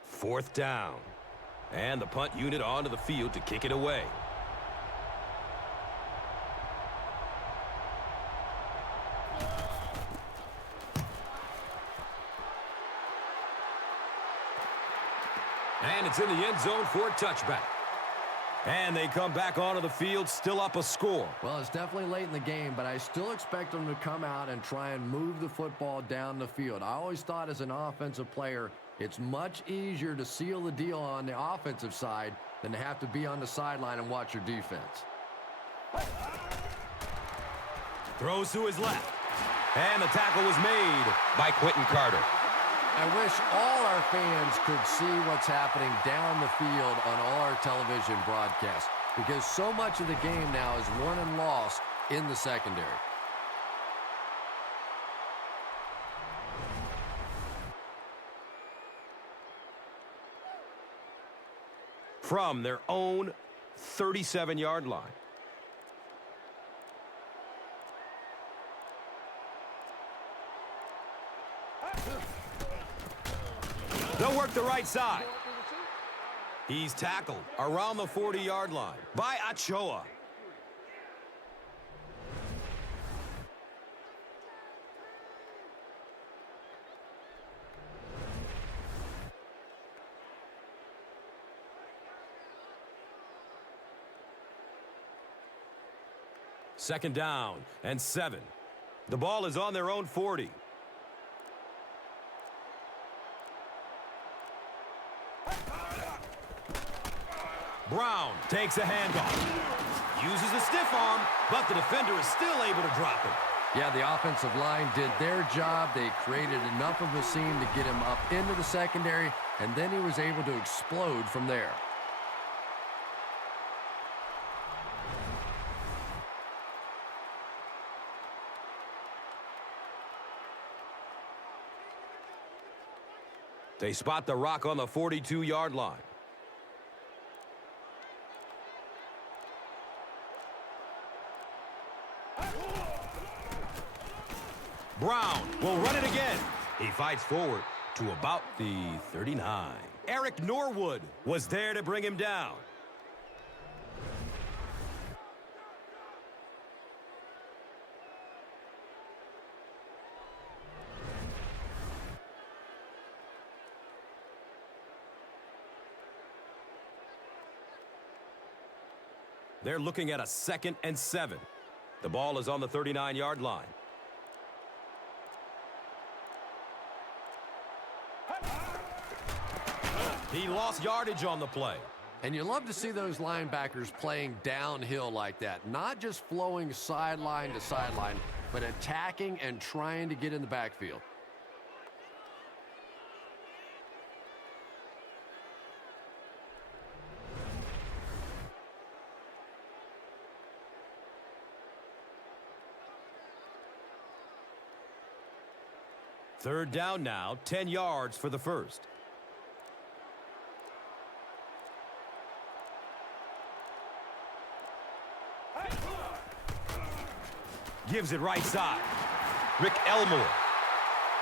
Fourth down. And the punt unit onto the field to kick it away. And it's in the end zone for a touchback. And they come back onto the field, still up a score. Well, it's definitely late in the game, but I still expect them to come out and try and move the football down the field. I always thought as an offensive player, it's much easier to seal the deal on the offensive side than to have to be on the sideline and watch your defense. Throws to his left. And the tackle was made by Quentin Carter. I wish all our fans could see what's happening down the field on all our television broadcasts, because so much of the game now is won and lost in the secondary. From their own 37-yard line. They'll work the right side. He's tackled around the 40-yard line by Ochoa. Second down and 7. The ball is on their own 40. Brown takes a handoff. Uses a stiff arm, but the defender is still able to drop him. Yeah, the offensive line did their job. They created enough of a seam to get him up into the secondary, and then he was able to explode from there. They spot the rock on the 42-yard line. Brown will run it again. He fights forward to about the 39. Eric Norwood was there to bring him down. They're looking at a 2nd and 7. The ball is on the 39-yard line. He lost yardage on the play. And you love to see those linebackers playing downhill like that. Not just flowing sideline to sideline, but attacking and trying to get in the backfield. Third down now, 10 yards for the first. Gives it right side. Rick Elmore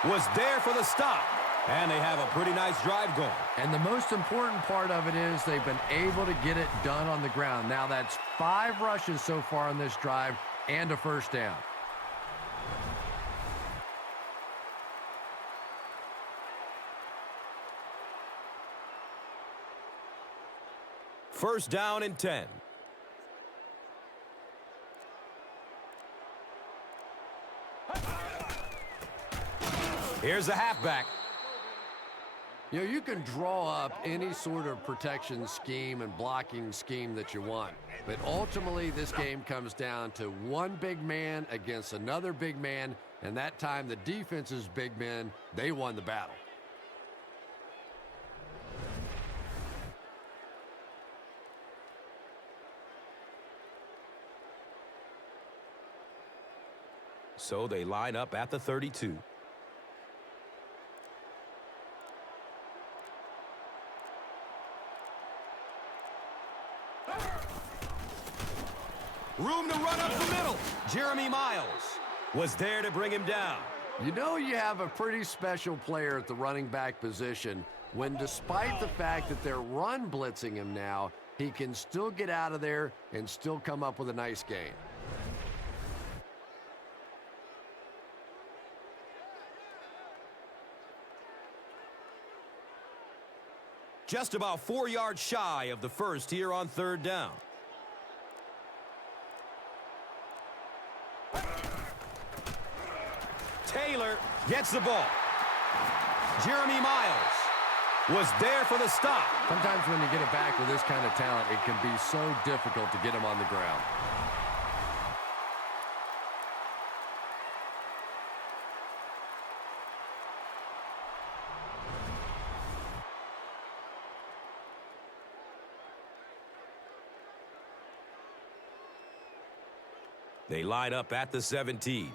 was there for the stop. And they have a pretty nice drive going. And the most important part of it is they've been able to get it done on the ground. Now that's 5 rushes so far on this drive and a first down. First down and 10. Here's the halfback. You know, you can draw up any sort of protection scheme and blocking scheme that you want. But ultimately, this game comes down to one big man against another big man. And that time, the defense's big men, they won the battle. So they line up at the 32. Room to run up the middle. Jeremy Miles was there to bring him down. You know you have a pretty special player at the running back position when, despite the fact that they're run blitzing him now, he can still get out of there and still come up with a nice gain. Just about 4 yards shy of the first here on third down. Taylor gets the ball. Jeremy Miles was there for the stop. Sometimes when you get it back with this kind of talent, it can be so difficult to get him on the ground. They line up at the 17.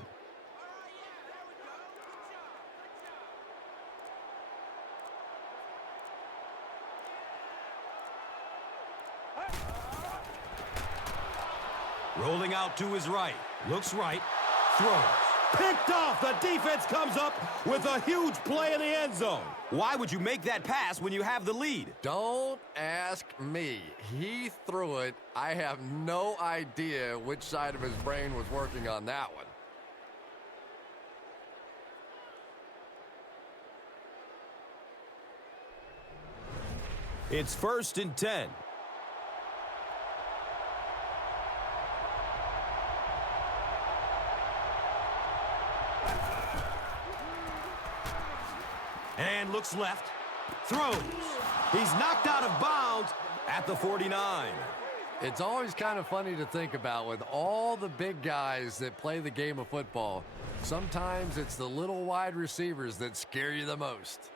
Rolling out to his right. Looks right. Throws. Picked off. The defense comes up with a huge play in the end zone. Why would you make that pass when you have the lead? Don't ask me. He threw it. I have no idea which side of his brain was working on that one. It's first and 10. And looks left. Throws. He's knocked out of bounds at the 49. It's always kind of funny to think about with all the big guys that play the game of football. Sometimes it's the little wide receivers that scare you the most.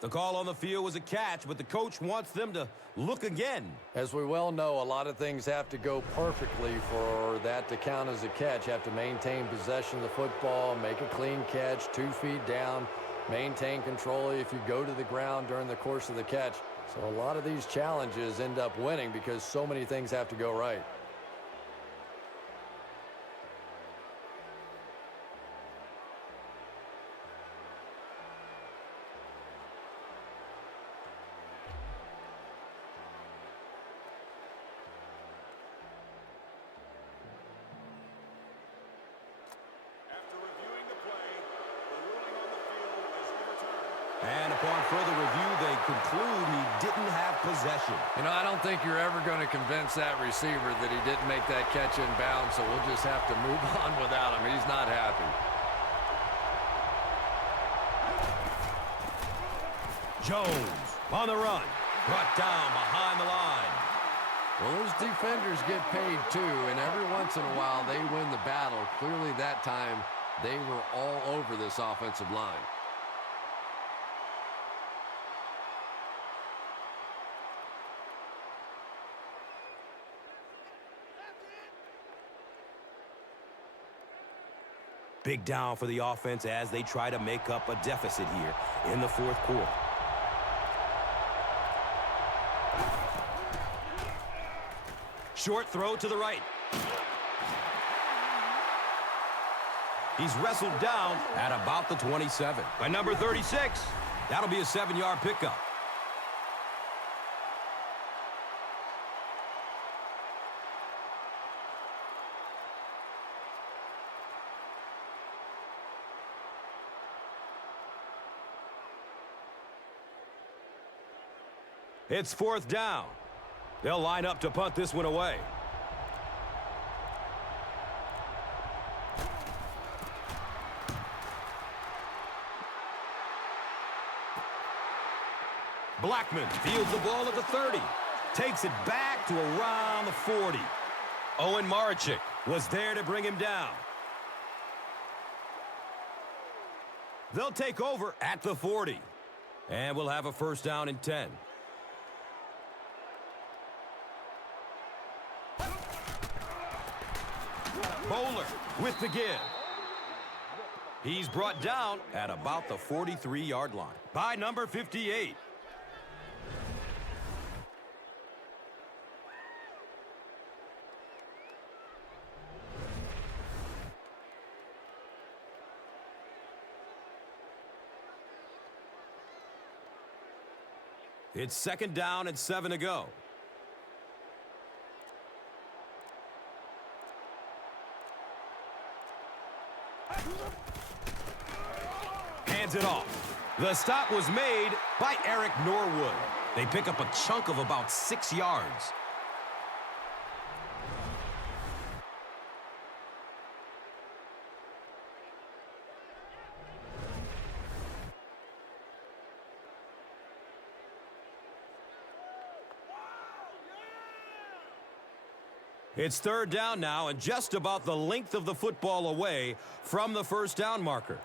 The call on the field was a catch, but the coach wants them to look again. As we well know, a lot of things have to go perfectly for that to count as a catch. Have to maintain possession of the football, make a clean catch, 2 feet down, maintain control if you go to the ground during the course of the catch. So a lot of these challenges end up winning because so many things have to go right. And upon further review, they conclude he didn't have possession. You know, I don't think you're ever going to convince that receiver that he didn't make that catch in bounds, so we'll just have to move on without him. He's not happy. Jones on the run. Brought down behind the line. Well, those defenders get paid too, and every once in a while they win the battle. Clearly that time they were all over this offensive line. Big down for the offense as they try to make up a deficit here in the fourth quarter. Short throw to the right. He's wrestled down at about the 27. By number 36, that'll be a 7-yard pickup. It's fourth down. They'll line up to punt this one away. Blackman fields the ball at the 30. Takes it back to around the 40. Owen Marecic was there to bring him down. They'll take over at the 40. And we'll have a first down and 10. Bowler with the give. He's brought down at about the 43-yard line by number 58. It's second down and 7 to go. Hands it off. The stop was made by Eric Norwood. They pick up a chunk of about 6 yards. It's third down now and just about the length of the football away from the first down marker.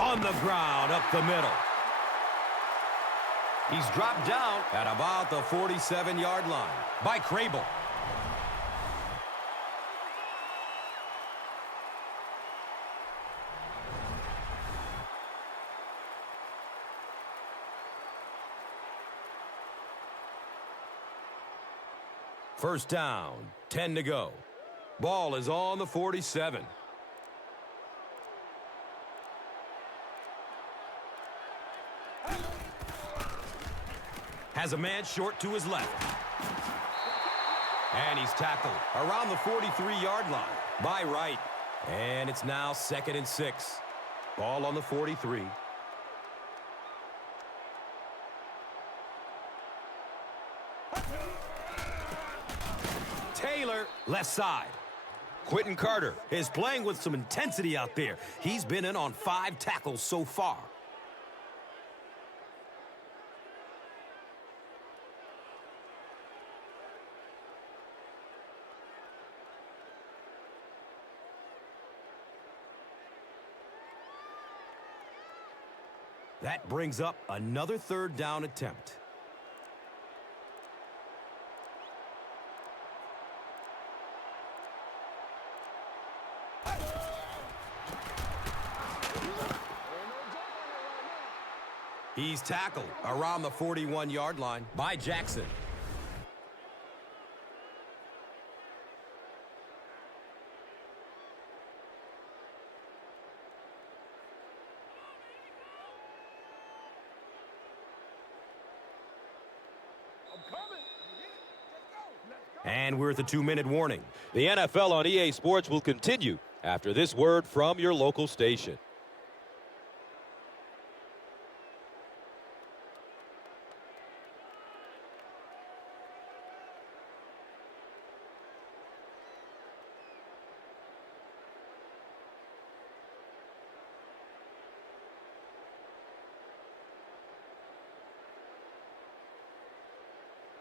On the ground, up the middle. He's dropped down at about the 47-yard line by Crable. First down, 10 to go. Ball is on the 47. Has a man short to his left. And he's tackled around the 43-yard line by Wright. And it's now second and 6. Ball on the 43. Taylor, left side. Quentin Carter is playing with some intensity out there. He's been in on 5 tackles so far. That brings up another third down attempt. He's tackled around the 41-yard line by Jackson. And we're at the 2-minute warning. The NFL on EA Sports will continue after this word from your local station.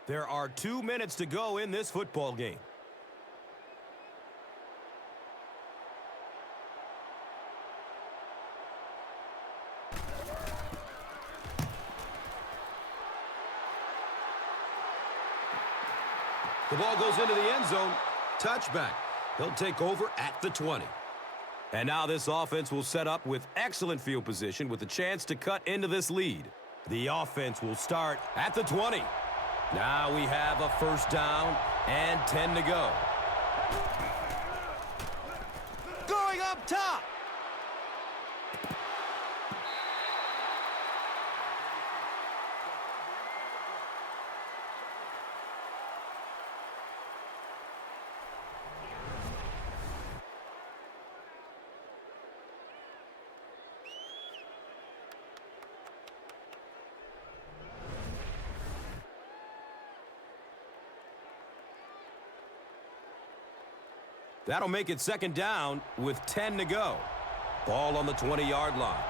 There are 2 minutes to go in this football game. The ball goes into the end zone. Touchback. He'll take over at the 20. And now this offense will set up with excellent field position with a chance to cut into this lead. The offense will start at the 20. Now we have a first down and 10 to go. Going up top. That'll make it second down with 10 to go. Ball on the 20-yard line.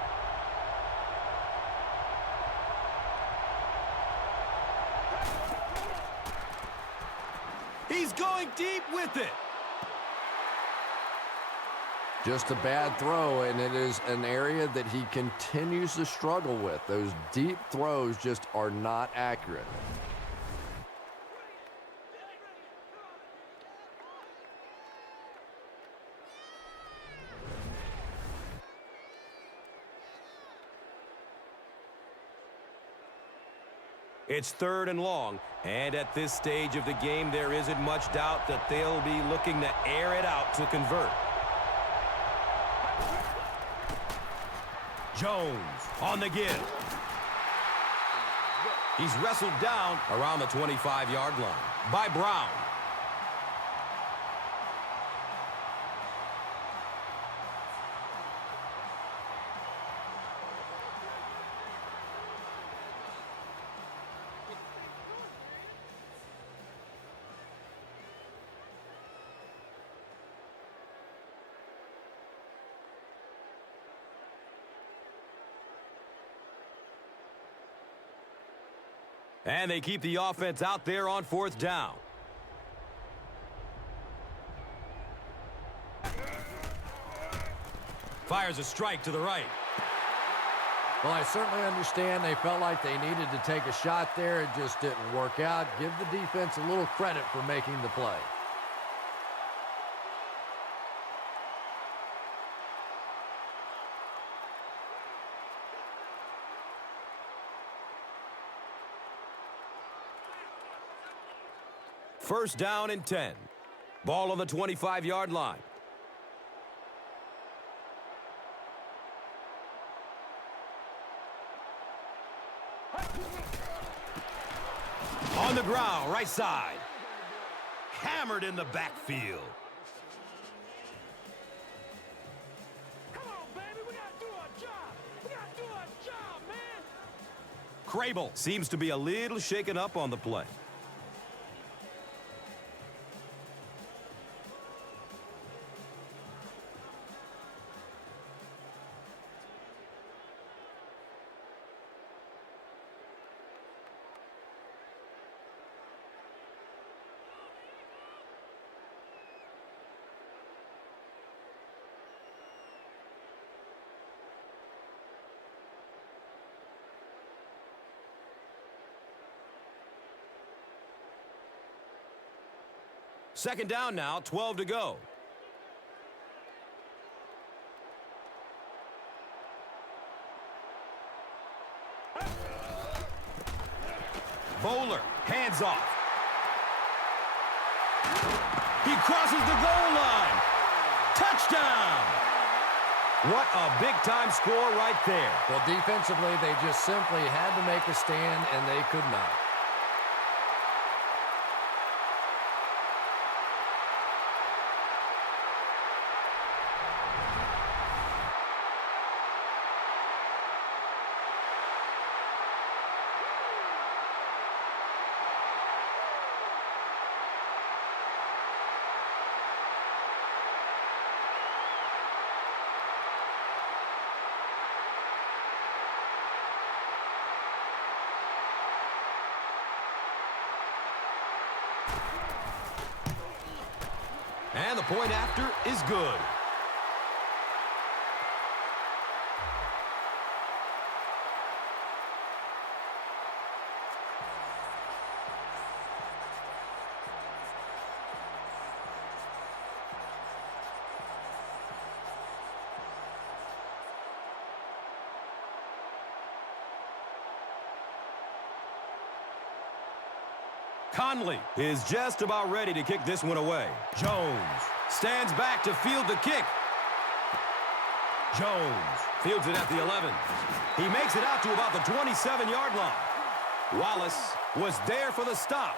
He's going deep with it. Just a bad throw, and it is an area that he continues to struggle with. Those deep throws just are not accurate. It's third and long, and at this stage of the game, there isn't much doubt that they'll be looking to air it out to convert. Jones on the give. He's wrestled down around the 25-yard line by Brown. And they keep the offense out there on fourth down. Fires a strike to the right. Well, I certainly understand they felt like they needed to take a shot there. It just didn't work out. Give the defense a little credit for making the play. First down and 10. Ball on the 25-yard line. On the ground, right side. Hammered in the backfield. Come on, baby. We got to do our job. We got to do our job, man. Crable seems to be a little shaken up on the play. Second down now, 12 to go. Bowler, hands off. He crosses the goal line. Touchdown! What a big-time score right there. Well, defensively, they just simply had to make a stand, and they could not. And the point after is good. Conley is just about ready to kick this one away. Jones stands back to field the kick. Jones fields it at the 11. He makes it out to about the 27-yard line. Wallace was there for the stop.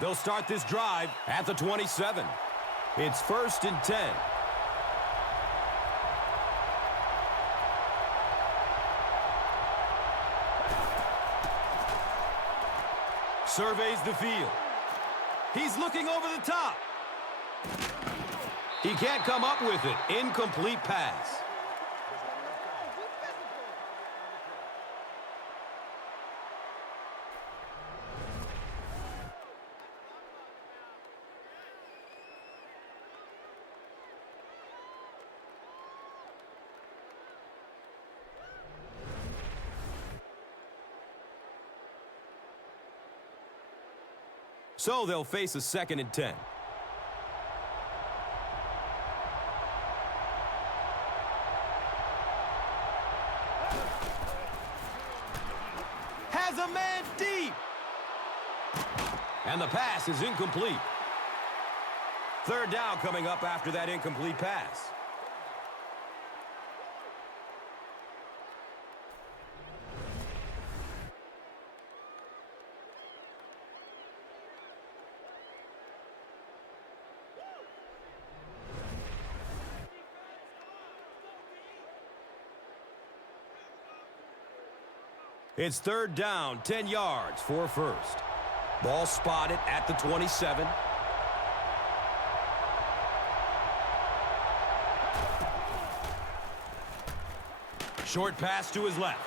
They'll start this drive at the 27. It's 1st and 10. Surveys the field. He's looking over the top. He can't come up with it. Incomplete pass. So they'll face a 2nd and 10. Has a man deep. And the pass is incomplete. 3rd down coming up after that incomplete pass. It's 3rd down, 10 yards for a first. Ball spotted at the 27. Short pass to his left.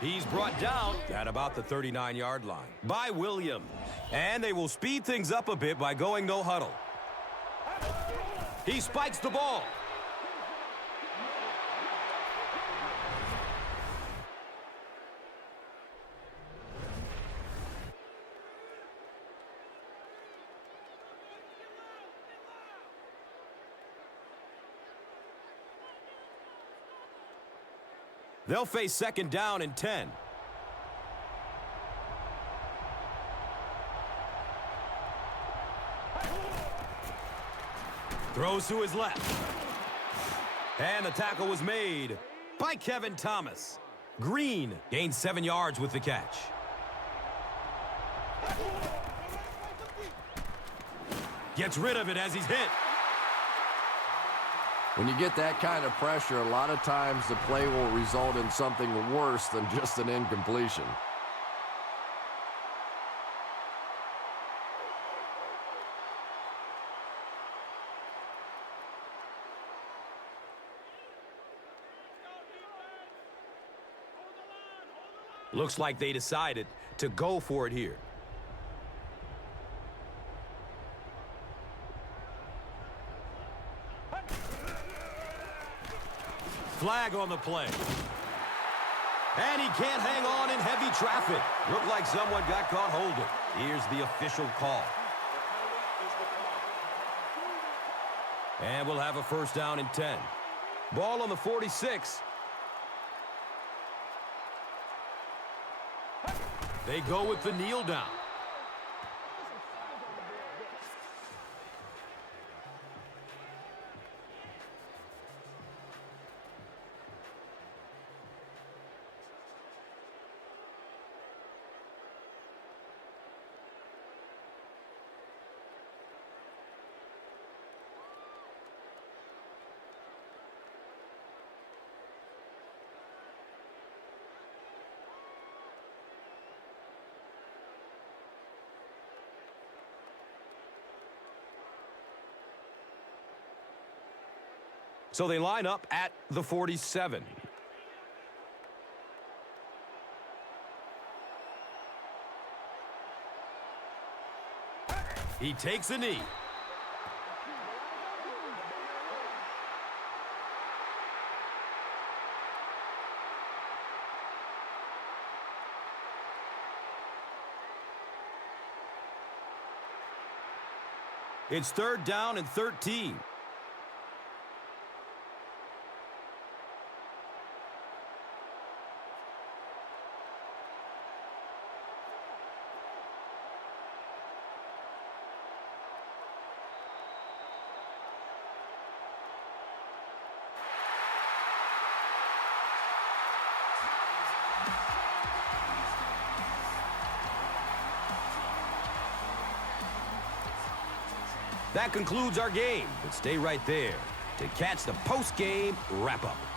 He's brought down at about the 39-yard line by Williams. And they will speed things up a bit by going no huddle. He spikes the ball. They'll face 2nd down and 10. Throws to his left. And the tackle was made by Kevin Thomas. Green gains 7 yards with the catch. Gets rid of it as he's hit. When you get that kind of pressure, a lot of times the play will result in something worse than just an incompletion. Looks like they decided to go for it here. Flag on the play. And he can't hang on in heavy traffic. Looked like someone got caught holding. Here's the official call. And we'll have a 1st down and 10. Ball on the 46. They go with the kneel down. So they line up at the 47. He takes a knee. It's 3rd down and 13. That concludes our game, but stay right there to catch the post-game wrap-up.